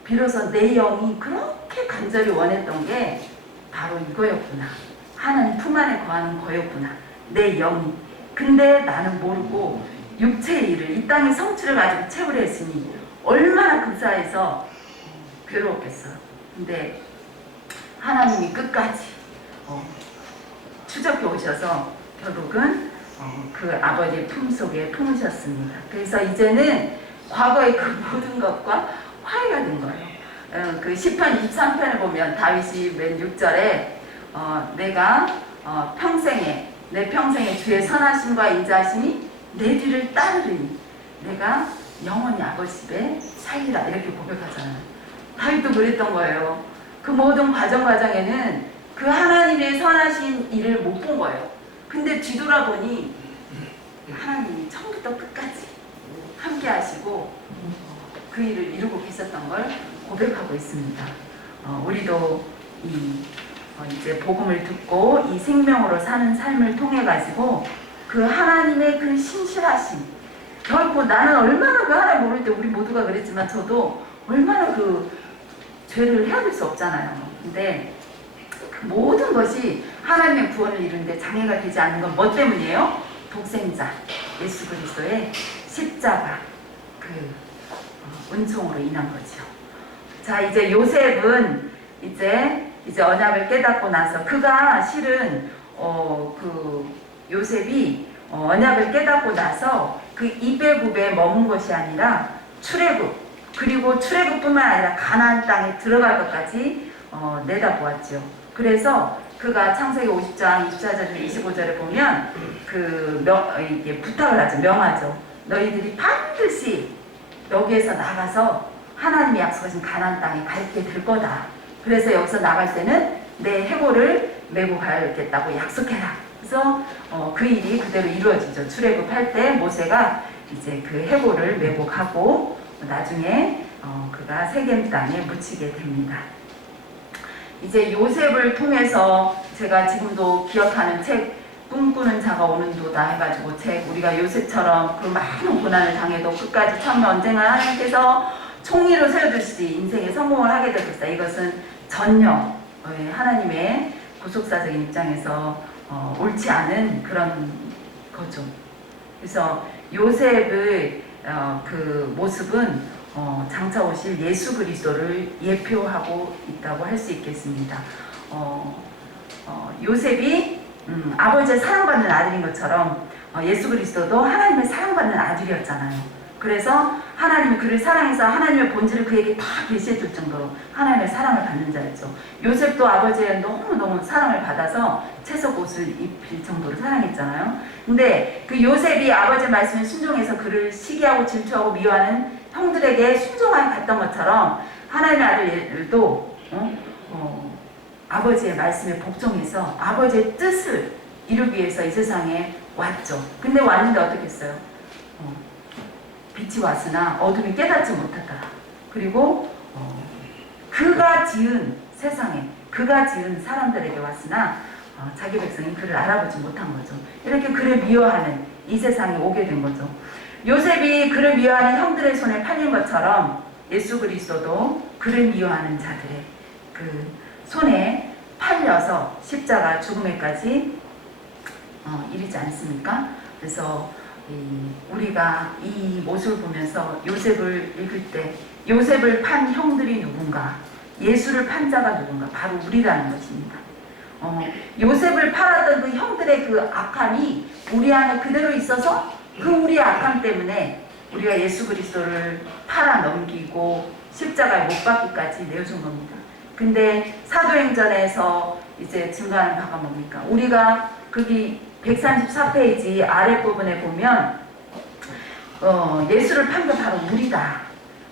비로소 내 영이 그렇게 간절히 원했던 게 바로 이거였구나. 하나님 품 안에 거하는 거였구나. 내 영이. 근데 나는 모르고 육체의 일을 이 땅의 성취를 가지고 채우려 했으니 얼마나 근사해서 괴로웠겠어요. 근데 하나님이 끝까지 추적해 오셔서 결국은 그 아버지의 품속에 품으셨습니다. 그래서 이제는 과거의 그 모든 것과 화해가 된 거예요. 그 시편 23편을 보면 다윗이 맨 6절에 내가 내 평생에 주의 선하심과 인자하심이 내 뒤를 따르리니 내가 영원히 아버지 집에 살리라 이렇게 고백하잖아요. 다윗도 그랬던 거예요. 그 모든 과정에는 그 하나님의 선하신 일을 못 본 거예요. 근데 뒤돌아보니 하나님이 처음부터 끝까지 함께 하시고 그 일을 이루고 계셨던 걸 고백하고 있습니다. 우리도 이제 복음을 듣고 이 생명으로 사는 삶을 통해 가지고 그 하나님의 그 신실하심, 결코 나는 얼마나 그 하나님 모를 때 우리 모두가 그랬지만 저도 얼마나 그 죄를 헤아릴 수 없잖아요. 근데 그 모든 것이 하나님의 구원을 이루는데 장애가 되지 않는 건 뭐 때문이에요? 독생자 예수 그리스도의 십자가 그 은총으로 인한 거죠. 자, 이제 요셉은 이제 언약을 깨닫고 나서 그가 실은 그 요셉이 언약을 깨닫고 나서 그 이베굽에 머문 것이 아니라 출애굽, 그리고 출애굽뿐만 아니라 가나안 땅에 들어갈 것까지 내다보았죠. 그래서 그가 창세기 50장 24절 25절에 보면 이게 부탁을 하죠. 명하죠. 너희들이 반드시 여기에서 나가서 하나님이 약속하신 가나안 땅에 가게 될 거다. 그래서 여기서 나갈 때는 내 해골을 메고 가야겠다고 약속해라. 그래서 그 일이 그대로 이루어지죠. 출애굽할 때 모세가 이제 그 해골을 메고 가고 나중에 그가 세겜 땅에 묻히게 됩니다. 이제 요셉을 통해서 제가 지금도 기억하는 책 꿈꾸는 자가 오는도다 해가지고 책, 우리가 요셉처럼 그 많은 고난을 당해도 끝까지 참여 언젠가 하나님께서 총리로 세워주시지 인생에 성공을 하게 되겠다. 이것은 전혀 하나님의 구속사적인 입장에서 옳지 않은 그런 거죠. 그래서 요셉의 그 모습은 장차 오실 예수 그리스도를 예표하고 있다고 할 수 있겠습니다. 요셉이 아버지의 사랑받는 아들인 것처럼 예수 그리스도도 하나님의 사랑받는 아들이었잖아요. 그래서 하나님이 그를 사랑해서 하나님의 본질을 그에게 다 계시해 줄 정도로 하나님의 사랑을 받는 자였죠. 요셉도 아버지의 너무너무 사랑을 받아서 채석 옷을 입힐 정도로 사랑했잖아요. 근데 그 요셉이 아버지의 말씀에 순종해서 그를 시기하고 질투하고 미워하는 형들에게 순종하여 갔던 것처럼 하나님의 아들도 아버지의 말씀에 복종해서 아버지의 뜻을 이루기 위해서 이 세상에 왔죠. 근데 왔는데 어떻게 했어요? 빛이 왔으나 어둠이 깨닫지 못하더라. 그리고 그가 지은 세상에 그가 지은 사람들에게 왔으나 자기 백성이 그를 알아보지 못한 거죠. 이렇게 그를 미워하는 이 세상에 오게 된 거죠. 요셉이 그를 미워하는 형들의 손에 팔린 것처럼 예수 그리스도도 그를 미워하는 자들의 그 손에 팔려서 십자가 죽음에까지 이르지 않습니까? 그래서 우리가 이 모습을 보면서 요셉을 읽을 때 요셉을 판 형들이 누군가, 예수를 판 자가 누군가? 바로 우리라는 것입니다. 요셉을 팔았던 그 형들의 그 악함이 우리 안에 그대로 있어서 그 우리의 악함 때문에 우리가 예수 그리스도를 팔아 넘기고 십자가에 못 박기까지 내어준 겁니다. 근데 사도행전에서 이제 증거하는 바가 뭡니까? 우리가 거기 134페이지 아랫부분에 보면 예수를 판 건 바로 우리다.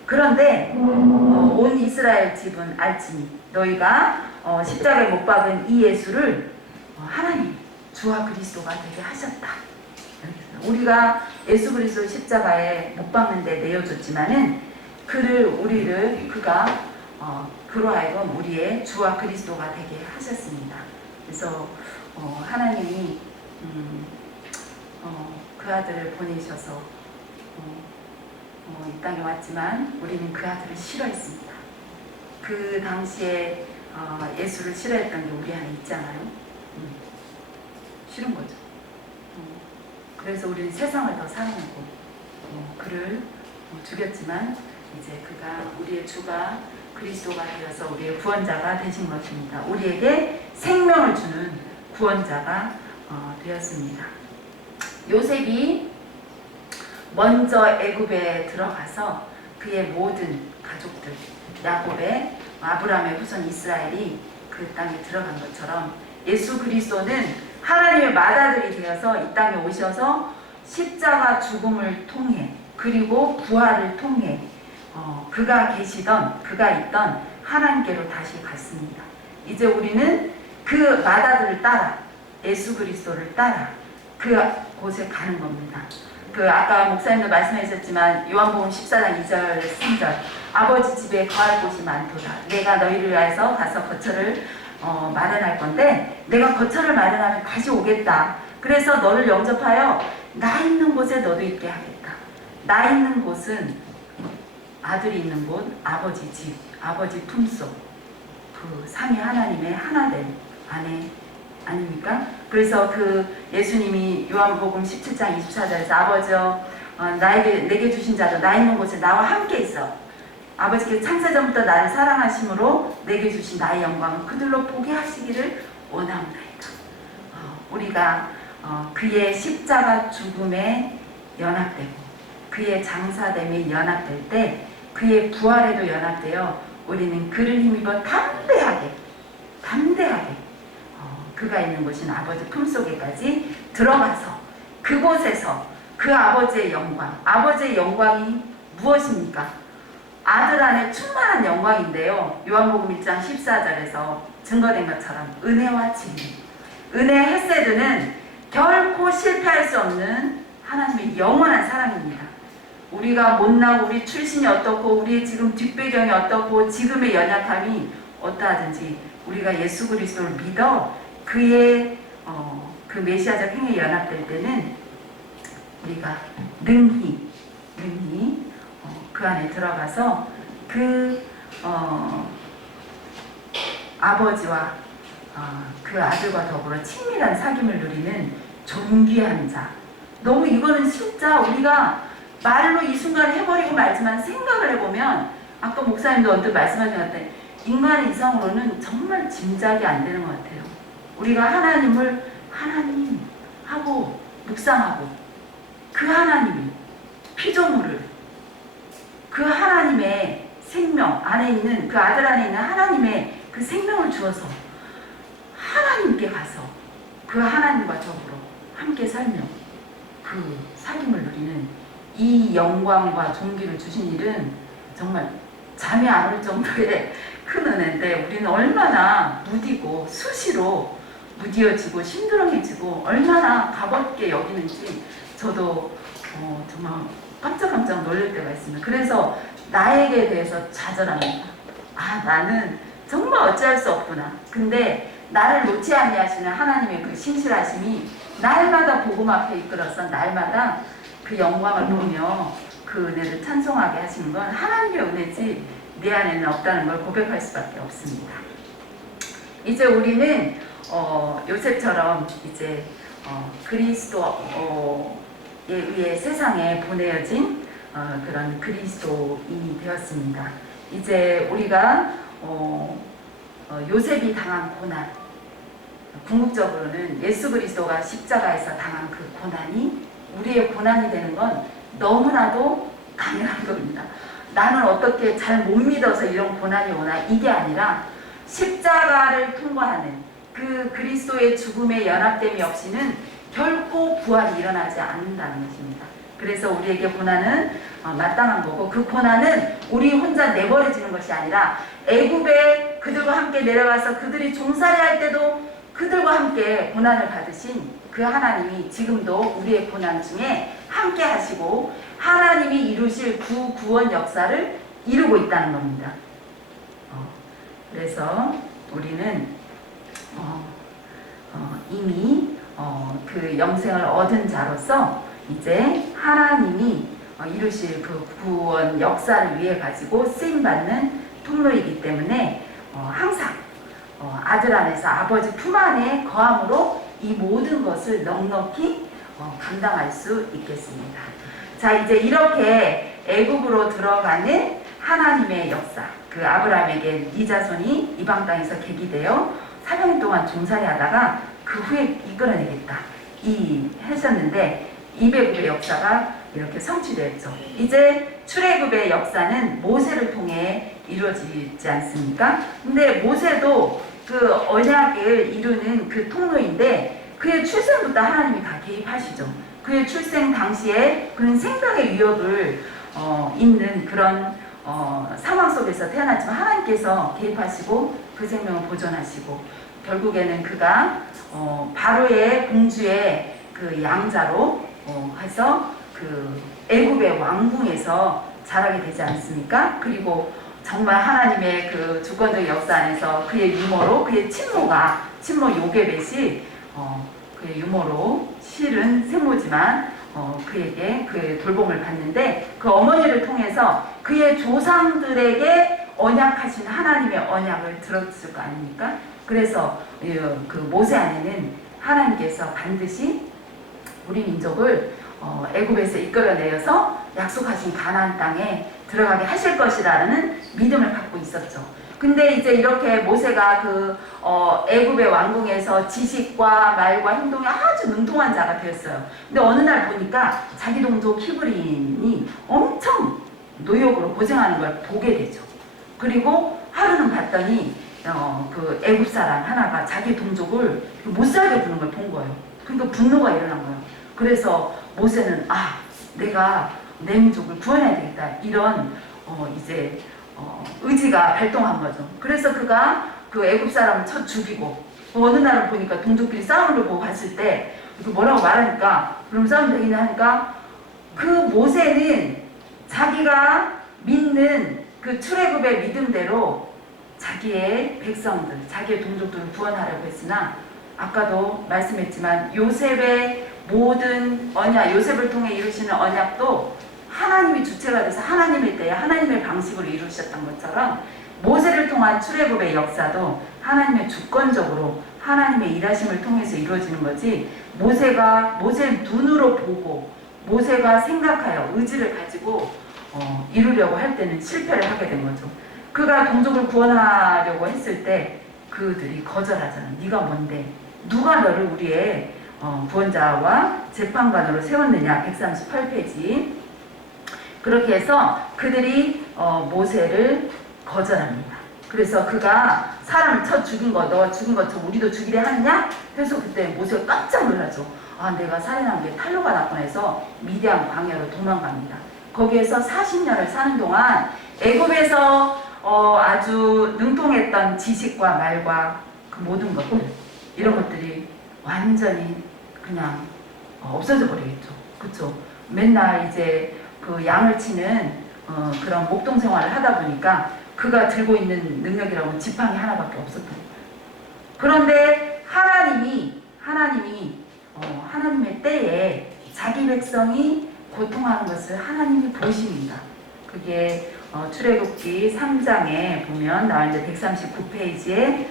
그런데 온 이스라엘 집은 알지니 너희가 십자가에 못 박은 이 예수를 하나님 주와 그리스도가 되게 하셨다. 우리가 예수 그리스도 십자가에 못 박는 데 내어줬지만은 그가 그로 하여금 우리의 주와 그리스도가 되게 하셨습니다. 그래서 하나님이 그 아들을 보내셔서 이 땅에 왔지만 우리는 그 아들을 싫어했습니다. 그 당시에 예수를 싫어했던 게 우리 안에 있잖아요. 싫은 거죠. 그래서 우리는 세상을 더 사랑하고 그를 죽였지만 이제 그가 우리의 주가 그리스도가 되어서 우리의 구원자가 되신 것입니다. 우리에게 생명을 주는 구원자가 되었습니다. 요셉이 먼저 애굽에 들어가서 그의 모든 가족들, 야곱의 아브라함의 후손 이스라엘이 그 땅에 들어간 것처럼 예수 그리스도는 하나님의 맏아들이 되어서 이 땅에 오셔서 십자가 죽음을 통해 그리고 부활을 통해 그가 있던 하나님께로 다시 갔습니다. 이제 우리는 그 맏아들을 따라 예수 그리스도를 따라 그 곳에 가는 겁니다. 아까 목사님도 말씀하셨지만 요한복음 14장 2절 3절 아버지 집에 거할 곳이 많도다. 내가 너희를 위하여서 가서 거처를 마련할 건데 내가 거처를 마련하면 다시 오겠다. 그래서 너를 영접하여 나 있는 곳에 너도 있게 하겠다. 나 있는 곳은 아들이 있는 곳, 아버지 집, 아버지 품속, 그 삼위 하나님의 하나됨 안에 아닙니까? 그래서 예수님이 요한복음 17장 24절에서 아버지여 내게 주신 자도 나 있는 곳에 나와 함께 있어. 아버지께서 창세전부터 나를 사랑하심으로 내게 주신 나의 영광을 그들로 보게 하시기를 원하옵나이다. 우리가 그의 십자가 죽음에 연합되고 그의 장사됨에 연합될 때 그의 부활에도 연합되어 우리는 그를 힘입어 담대하게 그가 있는 곳인 아버지 품속에까지 들어가서 그곳에서 그 아버지의 영광이 무엇입니까? 아들 안에 충만한 영광인데요. 요한복음 1장 14절에서 증거된 것처럼 은혜와 진리, 은혜 헤세드는 결코 실패할 수 없는 하나님의 영원한 사랑입니다. 우리가 못나고 우리 출신이 어떻고 우리의 지금 뒷배경이 어떻고 지금의 연약함이 어떠하든지 우리가 예수 그리스도를 믿어 그의 그 메시아적 행위에 연합될 때는 우리가 능히 그 안에 들어가서 그 아버지와 그 아들과 더불어 친밀한 사귐을 누리는 존귀한 자. 너무 이거는 진짜 우리가 말로 이 순간 해버리고 말지만 생각을 해보면 아까 목사님도 언뜻 말씀하신 것 같아요. 인간 이상으로는 정말 짐작이 안 되는 것 같아요. 우리가 하나님을 하나님 하고 묵상하고 그 하나님이 피조물을 그 하나님의 생명 안에 있는 그 아들 안에 있는 하나님의 그 생명을 주어서 하나님께 가서 그 하나님과 더불어 함께 살며 그 사귐을 누리는 이 영광과 존귀를 주신 일은 정말 잠이 안 올 정도의 큰 은혜인데 우리는 얼마나 무디고 수시로 무디어지고 심드렁해지고 얼마나 값없게 여기는지 저도 정말 깜짝깜짝 놀랄 때가 있습니다. 그래서 나에게 대해서 좌절합니다. 나는 정말 어찌할 수 없구나. 근데 나를 놓지 아니하시는 하나님의 그 신실하심이 날마다 복음 앞에 이끌어서 날마다 그 영광을 보며 그 은혜를 찬송하게 하시는 건 하나님의 은혜지 내 안에는 없다는 걸 고백할 수밖에 없습니다. 이제 우리는 요셉처럼 이제 그리스도에 의해 세상에 보내어진 그런 그리스도인이 되었습니다. 이제 우리가 요셉이 당한 고난, 궁극적으로는 예수 그리스도가 십자가에서 당한 그 고난이 우리의 고난이 되는 건 너무나도 당연한 겁니다. 나는 어떻게 잘 못 믿어서 이런 고난이 오나, 이게 아니라 십자가를 통과하는 그 그리스도의 죽음에 연합됨이 없이는 결코 부활이 일어나지 않는다는 것입니다. 그래서 우리에게 고난은 마땅한 거고, 그 고난은 우리 혼자 내버려지는 것이 아니라 애굽에 그들과 함께 내려가서 그들이 종살이 할 때도 그들과 함께 고난을 받으신 그 하나님이 지금도 우리의 고난 중에 함께 하시고 하나님이 이루실 구원 역사를 이루고 있다는 겁니다. 그래서 우리는 이미 그 영생을 얻은 자로서 이제 하나님이 이루실 그 구원 역사를 위해 가지고 쓰임받는 통로이기 때문에 항상 아들 안에서 아버지 품 안에 거함으로 이 모든 것을 넉넉히 감당할 수 있겠습니다. 자, 이제 이렇게 애굽으로 들어가는 하나님의 역사, 그 아브라함에게 네 자손이 이방 땅에서 계기되어 4년 동안 종살이 하다가 그 후에 이끌어내겠다 이 하셨는데, 이배굽의 역사가 이렇게 성취되었죠. 이제 출애굽의 역사는 모세를 통해 이루어지지 않습니까? 근데 모세도 그 언약을 이루는 그 통로인데, 그의 출생부터 하나님이 다 개입하시죠. 그의 출생 당시에 그는 생명의 위협을 있는 그런 상황 속에서 태어났지만 하나님께서 개입하시고 그 생명을 보존하시고, 결국에는 그가 바로의 공주의 그 양자로 해서 그 애굽의 왕궁에서 자라게 되지 않습니까? 그리고 정말 하나님의 그 주권적 역사 안에서 그의 유모로, 그의 친모 요게벳이 그의 유모로 실은 생모지만 그에게 그의 돌봄을 받는데, 그 어머니를 통해서 그의 조상들에게 언약하신 하나님의 언약을 들었을 거 아닙니까? 그래서 그 모세 안에는 하나님께서 반드시 우리 민족을 애굽에서 이끌어내어서 약속하신 가나안 땅에 들어가게 하실 것이라는 믿음을 갖고 있었죠. 근데 이제 이렇게 모세가 그 애굽의 왕궁에서 지식과 말과 행동에 아주 능통한 자가 되었어요. 근데 어느 날 보니까 자기 동족 히브리인이 엄청 노역으로 고생하는 걸 보게 되죠. 그리고 하루는 봤더니 그 애굽 사람 하나가 자기 동족을 못 살게 구는 걸 본 거예요. 그러니까 분노가 일어난 거예요. 그래서 모세는 내가 내 민족을 구원해야 되겠다, 이런 이제 의지가 발동한 거죠. 그래서 그가 그 애굽 사람을 쳐 죽이고, 어느 날을 보니까 동족끼리 싸우는 걸 보고 봤을 때 뭐라고 말하니까, 그럼 싸우면 되겠냐 하니까, 그 모세는 자기가 믿는 그 출애굽의 믿음대로 자기의 백성들, 자기의 동족들을 구원하려고 했으나, 아까도 말씀했지만 요셉의 모든 언약, 요셉을 통해 이루시는 언약도 하나님이 주체가 돼서 하나님일 때에 하나님의 방식으로 이루셨던 것처럼, 모세를 통한 출애굽의 역사도 하나님의 주권적으로 하나님의 일하심을 통해서 이루어지는 거지, 모세의 눈으로 보고 모세가 생각하여 의지를 가지고 이루려고 할 때는 실패를 하게 된 거죠. 그가 동족을 구원하려고 했을 때 그들이 거절하잖아. 네가 뭔데? 누가 너를 우리의 구원자와 재판관으로 세웠느냐. 138페이지. 그렇게 해서 그들이 모세를 거절합니다. 그래서 그가 사람을 쳐 죽인 거, 너가 죽인 것처럼 우리도 죽이려 하느냐? 그래서 그때 모세가 깜짝 놀라죠. 내가 살인한 게 탈로가 났구나 해서 미디안 광야로 도망갑니다. 거기에서 40년을 사는 동안 애굽에서 아주 능통했던 지식과 말과 그 모든 것들, 이런 것들이 완전히 그냥 없어져 버리겠죠. 그쵸? 맨날 이제 그 양을 치는 그런 목동 생활을 하다 보니까 그가 들고 있는 능력이라고는 지팡이 하나밖에 없었던 거예요. 그런데 하나님이 하나님의 때에 자기 백성이 고통하는 것을 하나님이 보십니다. 그게 출애굽기 3장에 보면 나와있는데 139페이지에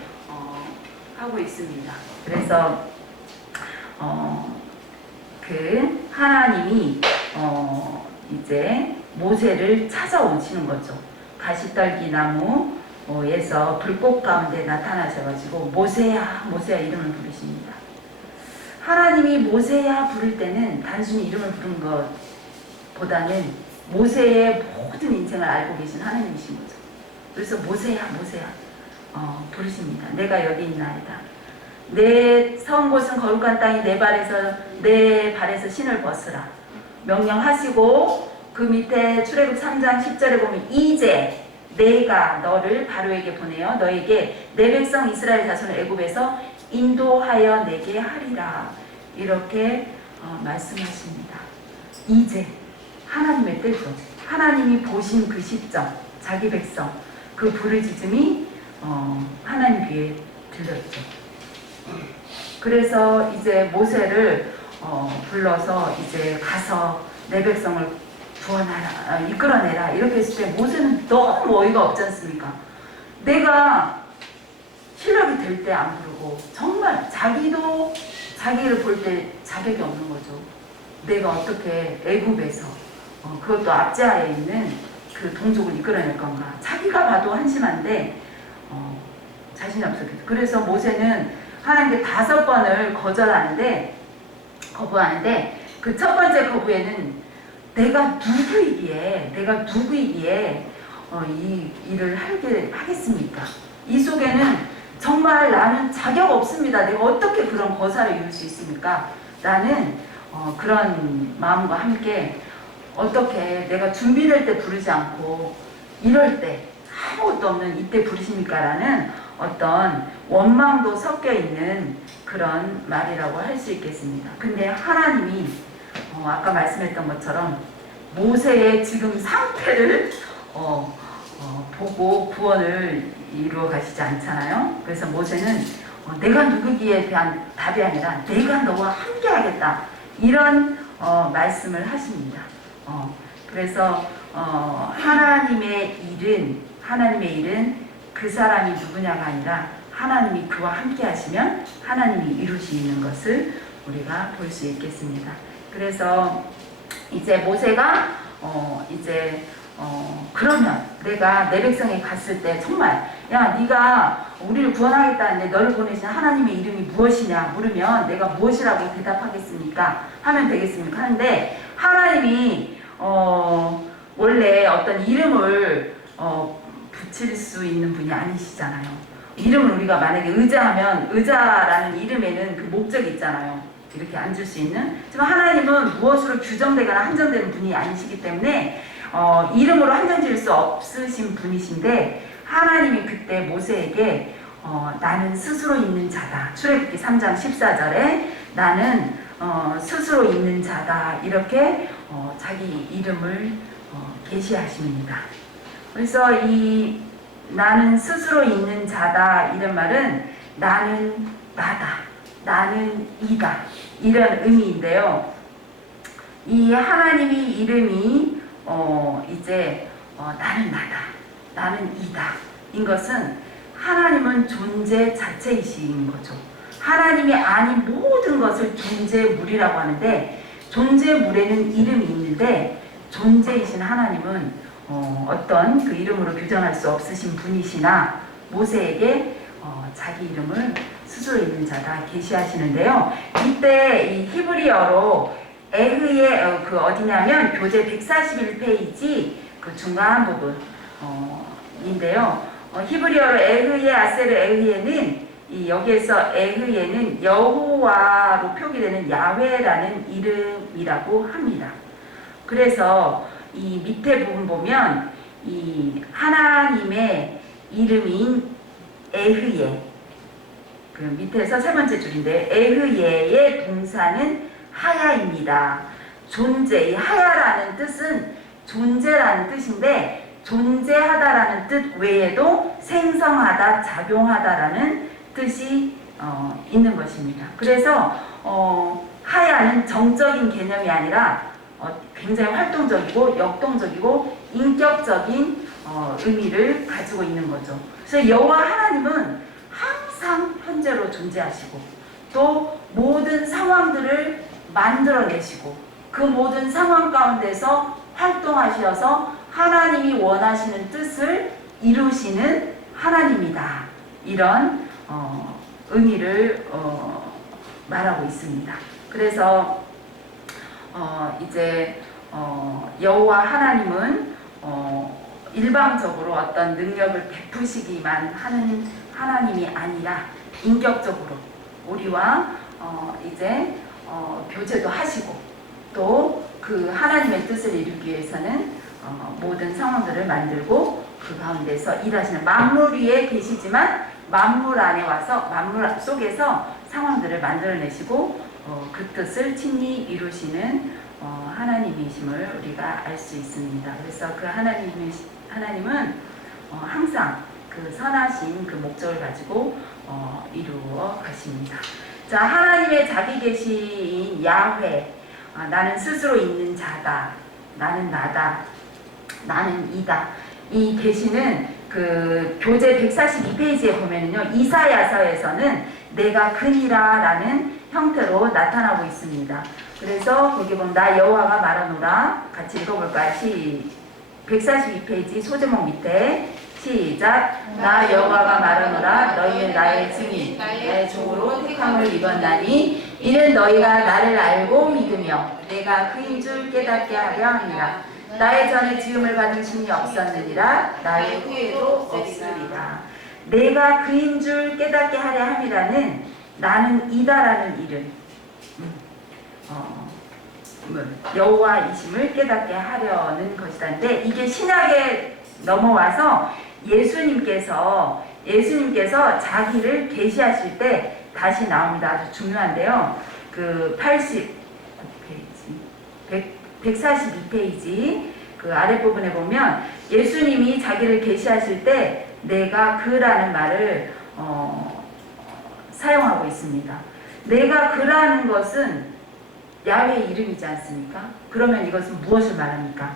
하고 있습니다. 그래서 그 하나님이 이제 모세를 찾아오시는 거죠. 가시떨기 나무 에서 불꽃 가운데 나타나셔가지고 모세야 모세야 이름을 부르십니다. 하나님이 모세야 부를 때는 단순히 이름을 부른 것보다는 모세의 모든 인생을 알고 계신 하나님이신 거죠. 그래서 모세야 모세야 부르십니다. 내가 여기 있나이다. 내 선 곳은 거룩한 땅이 내 발에서 신을 벗으라 명령하시고, 그 밑에 출애굽 3장 10절에 보면 이제 내가 너를 바로에게 보내어 너에게 내 백성 이스라엘 자손을 애굽에서 인도하여 내게 하리라 이렇게 말씀하십니다. 이제 하나님의 뜻, 하나님이 보신 그 시점, 자기 백성 그 부르짖음이 하나님 귀에 들렸죠. 그래서 이제 모세를 불러서 이제 가서 내 백성을 구원하라, 이끌어내라 이렇게 했을 때 모세는 너무 어이가 없지 않습니까? 내가 실력이 될 때 안 부르고 정말 자기도 자기를 볼 때 자격이 없는 거죠. 내가 어떻게 애굽에서 그것도 압제하에 있는 그 동족을 이끌어낼 건가. 자기가 봐도 한심한데 자신이 없었겠죠. 그래서 모세는 하나님께 5번을 거부하는데 그 첫 번째 거부에는 내가 누구이기에 이 일을 하겠습니까? 이 속에는 정말 나는 자격 없습니다. 내가 어떻게 그런 거사를 이룰 수 있습니까? 라는 그런 마음과 함께 어떻게 내가 준비될 때 부르지 않고 이럴 때 아무것도 없는 이때 부르십니까? 라는 어떤 원망도 섞여 있는 그런 말이라고 할 수 있겠습니다. 근데 하나님이 아까 말씀했던 것처럼 모세의 지금 상태를 보고 구원을 이루어 가시지 않잖아요. 그래서 모세는 내가 누구기에 대한 답이 아니라 내가 너와 함께 하겠다 이런 말씀을 하십니다. 그래서 하나님의 일은 그 사람이 누구냐가 아니라 하나님이 그와 함께 하시면 하나님이 이루시는 것을 우리가 볼 수 있겠습니다. 그래서 이제 모세가 그러면 내가 내 백성에 갔을 때 정말 야 네가 우리를 구원하겠다는데 너를 보내신 하나님의 이름이 무엇이냐 물으면 내가 무엇이라고 대답하겠습니까? 하면 되겠습니까? 하는데 하나님이 원래 어떤 이름을 붙일 수 있는 분이 아니시잖아요. 이름을 우리가 만약에 의자하면 의자라는 이름에는 그 목적이 있잖아요. 이렇게 앉을 수 있는. 하지만 하나님은 무엇으로 규정되거나 한정되는 분이 아니시기 때문에 이름으로 한정 지을 수 없으신 분이신데 하나님이 그때 모세에게 나는 스스로 있는 자다. 출애굽기 3장 14절에 나는 스스로 있는 자다. 이렇게 자기 이름을 계시하십니다. 그래서 이 나는 스스로 있는 자다 이런 말은 나는 나다, 나는 이다 이런 의미인데요. 이 하나님의 이름이 나는 나다, 나는 이다 인 것은 하나님은 존재 자체이신 거죠. 하나님이 아닌 모든 것을 존재물이라고 하는데 존재물에는 이름이 있는데 존재이신 하나님은 어떤 그 이름으로 규정할 수 없으신 분이시나 모세에게 자기 이름을 스스로 있는 자다 계시하시는데요. 이때 이 히브리어로 에흐의 어디냐면 교재 141페이지 그 중간 부분인데요. 히브리어로 에흐예 아세르 에흐예는 여기에서 에흐예는 여호와로 표기되는 야훼라는 이름이라고 합니다. 그래서 이 밑에 부분 보면 이 하나님의 이름인 에흐예, 그 밑에서 세 번째 줄인데 에흐예의 동사는 하야입니다. 존재, 이 하야라는 뜻은 존재라는 뜻인데 존재하다라는 뜻 외에도 생성하다, 작용하다라는 뜻이 있는 것입니다. 그래서 하야는 정적인 개념이 아니라 굉장히 활동적이고 역동적이고 인격적인 의미를 가지고 있는 거죠. 그래서 여호와 하나님은 항상 현재로 존재하시고 또 모든 상황들을 만들어내시고 그 모든 상황 가운데서 활동하셔서 하나님이 원하시는 뜻을 이루시는 하나님이다. 이런 의미를 말하고 있습니다. 그래서 이제 여호와 하나님은 일방적으로 어떤 능력을 베푸시기만 하는 하나님이 아니라 인격적으로 우리와 이제 교제도 하시고 또 그 하나님의 뜻을 이루기 위해서는 모든 상황들을 만들고 그 가운데서 일하시는 만물 위에 계시지만 만물 안에 와서 만물 속에서 상황들을 만들어내시고 그 뜻을 친히 이루시는 하나님이심을 우리가 알 수 있습니다. 그래서 그 하나님은 항상 그 선하신 그 목적을 가지고 이루어 가십니다. 자, 하나님의 자기 계시인 야훼, 나는 스스로 있는 자다, 나는 나다, 나는 이다. 이 계시는 그 교재 142페이지에 보면은요, 이사야서에서는 내가 그니라라는 형태로 나타나고 있습니다. 그래서 거기 보면 나 여호와가 말하노라, 같이 읽어볼까요? 142페이지 소제목 밑에 시작. 나 여호와가 말하노라, 너희는 나의 증인 나의 종으로 택함을 입었나니 이는 너희가 나를 알고 믿으며 내가 그인 줄 깨닫게 하려 함이라. 나의 전에 지음을 받은 신이 없었느니라, 나의 후에도 없으리라. 내가 그인 줄 깨닫게 하려 함이라는 나는 이다라는 이름, 여호와이심을 깨닫게 하려는 것이다는데, 이게 신약에 넘어와서 예수님께서 자기를 계시하실 때 다시 나옵니다. 아주 중요한데요. 그 142페이지 그 아랫부분에 보면 예수님이 자기를 계시하실 때 내가 그라는 말을 사용하고 있습니다. 내가 그라는 것은 야훼의 이름이지 않습니까? 그러면 이것은 무엇을 말합니까?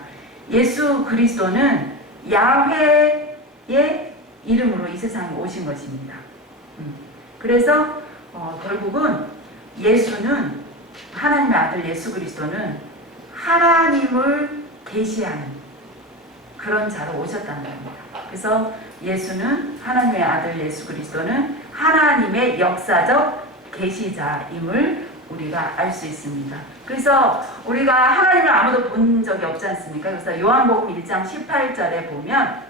예수 그리스도는 야훼의 이름으로 이 세상에 오신 것입니다. 그래서 결국은 예수는, 하나님의 아들 예수 그리스도는 하나님을 계시하는 그런 자로 오셨다는 겁니다. 그래서 예수는, 하나님의 아들 예수 그리스도는 하나님의 역사적 계시자임을 우리가 알 수 있습니다. 그래서 우리가 하나님을 아무도 본 적이 없지 않습니까? 그래서 요한복음 1장 18절에 보면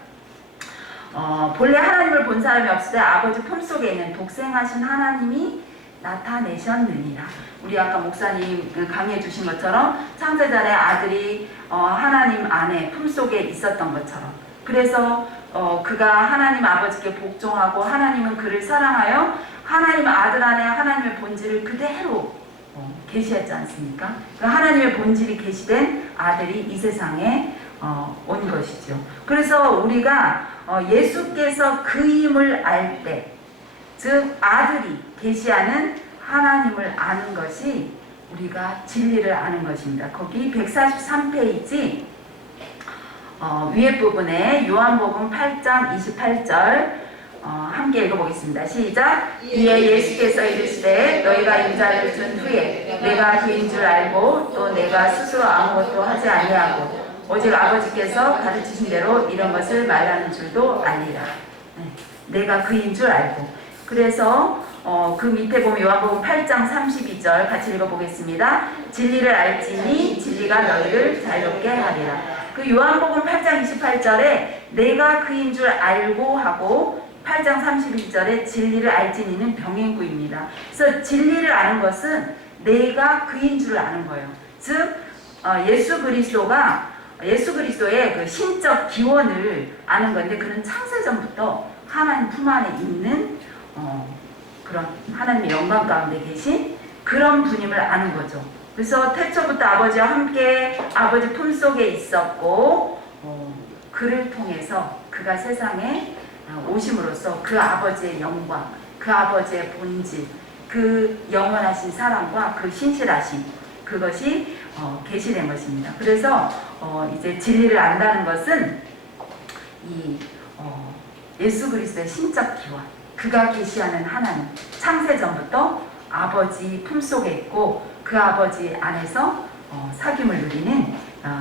본래 하나님을 본 사람이 없을 때 아버지 품속에 있는 독생하신 하나님이 나타내셨느니라. 우리 아까 목사님 강의해 주신 것처럼 창세전에 아들이 하나님 안에 품속에 있었던 것처럼, 그래서 그가 하나님 아버지께 복종하고 하나님은 그를 사랑하여 하나님 아들 안에 하나님의 본질을 그대로 계시했지 않습니까? 그 하나님의 본질이 계시된 아들이 이 세상에 온 것이죠. 그래서 우리가 예수께서 그임을 알 때, 즉 아들이 계시하는 하나님을 아는 것이 우리가 진리를 아는 것입니다. 거기 143페이지 위에 부분에 요한복음 8장 28절 함께 읽어보겠습니다. 시작. 이에 예수께서 이르시되 너희가 인자를 준 후에 내가 그인 줄 알고 또 내가 스스로 아무것도 하지 아니하고 오직 아버지께서 가르치신 대로 이런 것을 말하는 줄도 알리라. 내가 그인 줄 알고. 그래서 그 밑에 보면 요한복음 8장 32절 같이 읽어보겠습니다. 진리를 알지니 진리가 너희를 자유롭게 하리라. 그 요한복음 8장 28절에 내가 그인 줄 알고 하고 8장 31절에 진리를 알지니는 병행구입니다. 그래서 진리를 아는 것은 내가 그인 줄 아는 거예요. 즉 예수 그리스도의 그 신적 기원을 아는 건데, 그는 창세전부터 하나님 품 안에 있는 그런 하나님의 영광 가운데 계신 그런 분임을 아는 거죠. 그래서 태초부터 아버지와 함께 아버지 품속에 있었고 그를 통해서 그가 세상에 오심으로써 그 아버지의 영광, 그 아버지의 본질, 그 영원하신 사랑과 그 신실하심, 그것이 계시된 것입니다. 그래서 이제 진리를 안다는 것은 이 예수 그리스도의 신적 기원, 그가 계시하는 하나님, 창세전부터 아버지 품속에 있고 그 아버지 안에서 사귐을 누리는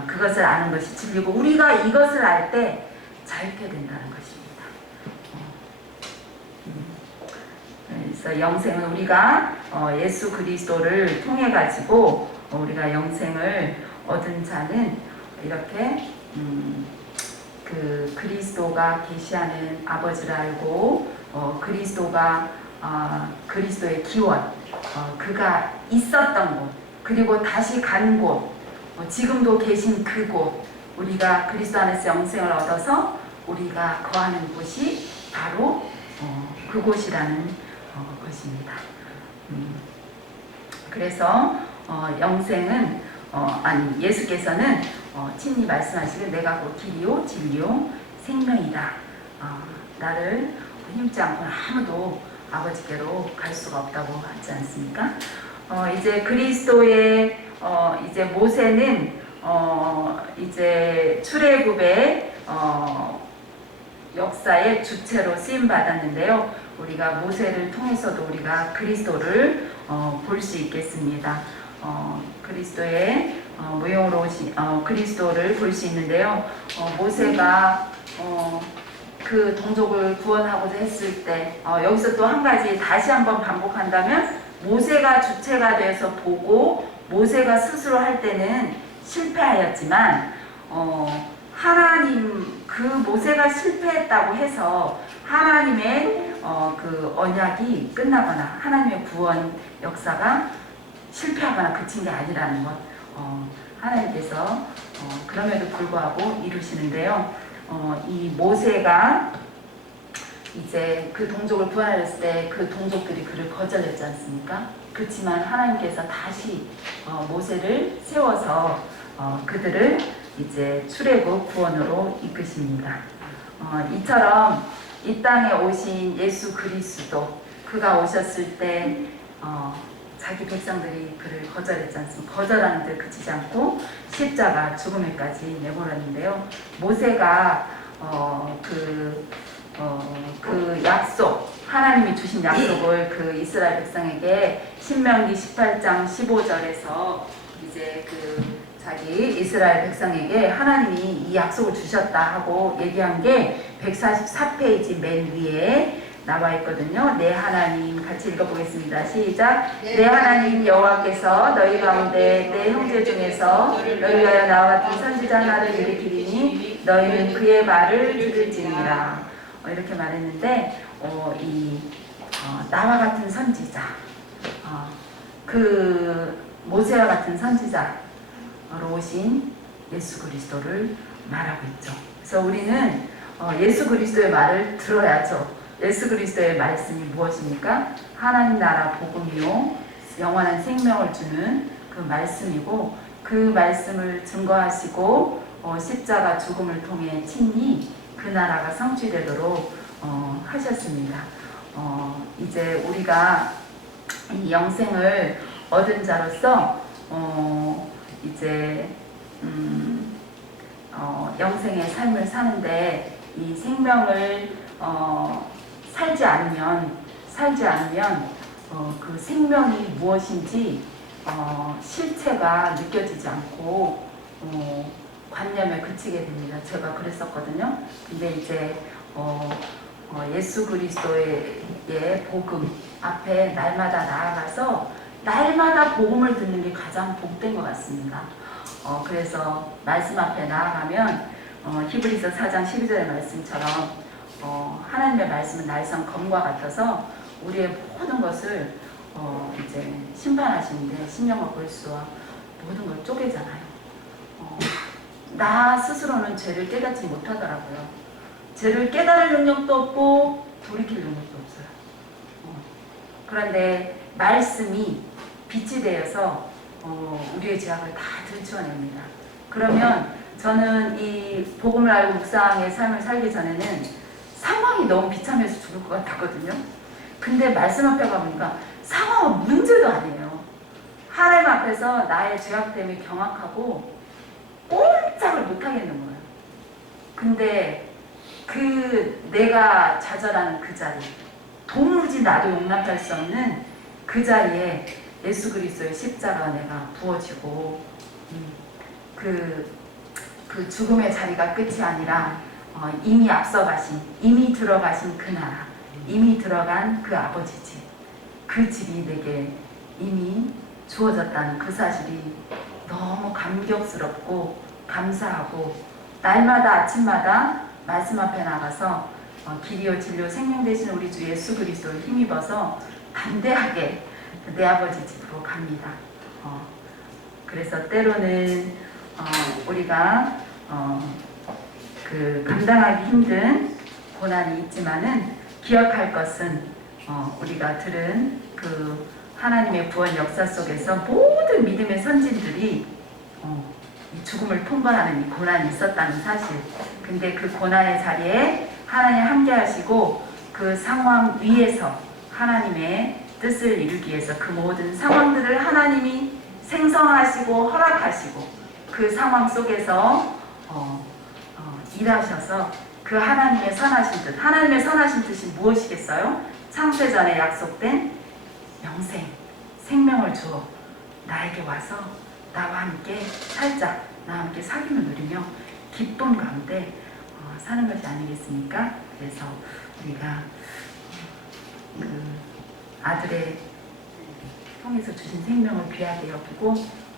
그것을 아는 것이 진리고, 우리가 이것을 알 때 자유케 된다는 것입니다. 그래서 영생은 우리가 예수 그리스도를 통해 가지고 우리가 영생을 얻은 자는 이렇게 그 그리스도가 계시하는 아버지를 알고 그리스도가 그리스도의 기원, 그가 있었던 곳, 그리고 다시 간 곳, 지금도 계신 그곳, 우리가 그리스도 안에서 영생을 얻어서 우리가 거하는 곳이 바로 그곳이라는 것입니다. 그래서 영생은 예수께서는 친히 말씀하시길 내가 곧 길이요 진리요 생명이다. 나를 힘지 않고는 아무도 아버지께로 갈 수가 없다고 하지 않습니까? 이제 그리스도의 이제 모세는 이제 출애굽의 역사의 주체로 쓰임 받았는데요. 우리가 모세를 통해서도 우리가 그리스도를 볼 수 있겠습니다. 그리스도의 모형으로 오신 그리스도를 볼 수 있는데요. 모세가 그 동족을 구원하고자 했을 때 여기서 또 한 가지 다시 한번 반복한다면 모세가 주체가 돼서 보고 모세가 스스로 할 때는 실패하였지만 하나님 그 모세가 실패했다고 해서 하나님의 그 언약이 끝나거나 하나님의 구원 역사가 실패하거나 그친 게 아니라는 것 하나님께서 그럼에도 불구하고 이루시는데요. 이 모세가 이제 그 동족을 구원하였을 때 그 동족들이 그를 거절했지 않습니까? 그렇지만 하나님께서 다시 모세를 세워서 그들을 이제 출애굽 구원으로 이끄십니다. 이처럼 이 땅에 오신 예수 그리스도 그가 오셨을 때 자기 백성들이 그를 거절했지 않습니까? 거절하는 데 그치지 않고 십자가 죽음에까지 내몰았는데요. 모세가 그 약속 하나님이 주신 약속을 그 이스라엘 백성에게 신명기 18장 15절에서 이제 그 자기 이스라엘 백성에게 하나님이 이 약속을 주셨다 하고 얘기한 게 144페이지 맨 위에 나와 있거든요. 내 하나님 같이 읽어보겠습니다. 시작. 내 하나님 여호와께서 너희 가운데 내 형제 중에서 너희 위하여 나와 같은 선지자 하나를 일으키리니 너희는 그의 말을 들을지니라. 이렇게 말했는데 나와 같은 선지자 그 모세와 같은 선지자로 오신 예수 그리스도를 말하고 있죠. 그래서 우리는 예수 그리스도의 말을 들어야죠. 예수 그리스도의 말씀이 무엇입니까? 하나님 나라 복음이요 영원한 생명을 주는 그 말씀이고 그 말씀을 증거하시고 십자가 죽음을 통해 친히 그 나라가 성취되도록 하셨습니다. 이제 우리가 이 영생을 얻은 자로서 이제 영생의 삶을 사는데 이 생명을 살지 않으면 그 생명이 무엇인지 실체가 느껴지지 않고 관념에 그치게 됩니다. 제가 그랬었거든요. 근데 이제 예수 그리스도의 복음 앞에 날마다 나아가서 날마다 복음을 듣는 게 가장 복된 것 같습니다. 그래서 말씀 앞에 나아가면 히브리서 4장 12절의 말씀처럼 하나님의 말씀은 날선 검과 같아서 우리의 모든 것을 이제 심판하시는데 신령과 벌수와 모든 걸 쪼개잖아요. 나 스스로는 죄를 깨닫지 못하더라고요. 죄를 깨달을 능력도 없고 돌이킬 능력도 없어요. 그런데 말씀이 빛이 되어서 우리의 죄악을 다 들추어냅니다. 그러면 저는 이 복음을 알고 묵상의 삶을 살기 전에는 상황이 너무 비참해서 죽을 것 같았거든요. 근데 말씀 앞에 가보니까 상황은 문제도 아니에요. 하나님 앞에서 나의 죄악 때문에 경악하고 꼼짝을 못하겠는 거예요. 근데 내가 좌절하는 그 자리, 도무지 나도 용납할 수 없는 그 자리에 예수 그리스도의 십자가 내가 부어지고 그 죽음의 자리가 끝이 아니라 이미 앞서 가신, 이미 들어가신 그 나라, 이미 들어간 그 아버지 집, 그 집이 내게 이미 주어졌다는 그 사실이 너무 감격스럽고 감사하고 날마다 아침마다 말씀 앞에 나가서 길이요 진료 생명 되신 우리 주 예수 그리스도를 힘입어서 담대하게 내 아버지 집으로 갑니다. 그래서 때로는 우리가 그 감당하기 힘든 고난이 있지만은 기억할 것은 우리가 들은 그 하나님의 구원 역사 속에서 모든 믿음의 선진들이 이 죽음을 통과하는 이 고난이 있었다는 사실. 근데 그 고난의 자리에 하나님 함께 하시고 그 상황 위에서 하나님의 뜻을 이루기 위해서 그 모든 상황들을 하나님이 생성하시고 허락하시고 그 상황 속에서 일하셔서 그 하나님의 선하신 뜻, 하나님의 선하신 뜻이 무엇이겠어요? 창세전에 약속된 영생, 생명을 주어 나에게 와서 나와 함께 살자, 나와 함께 사귐을 누리며 기쁨 가운데 사는 것이 아니겠습니까? 그래서 우리가 그 아들의 통해서 주신 생명을 귀하게 여기고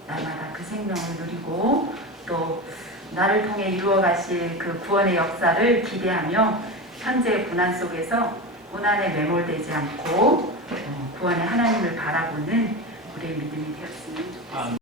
날마다 그 생명을 누리고 또 나를 통해 이루어가실 그 구원의 역사를 기대하며 현재의 고난 속에서 고난에 매몰되지 않고 구원의 하나님을 바라보는 우리의 믿음이 되었으면 좋겠습니다.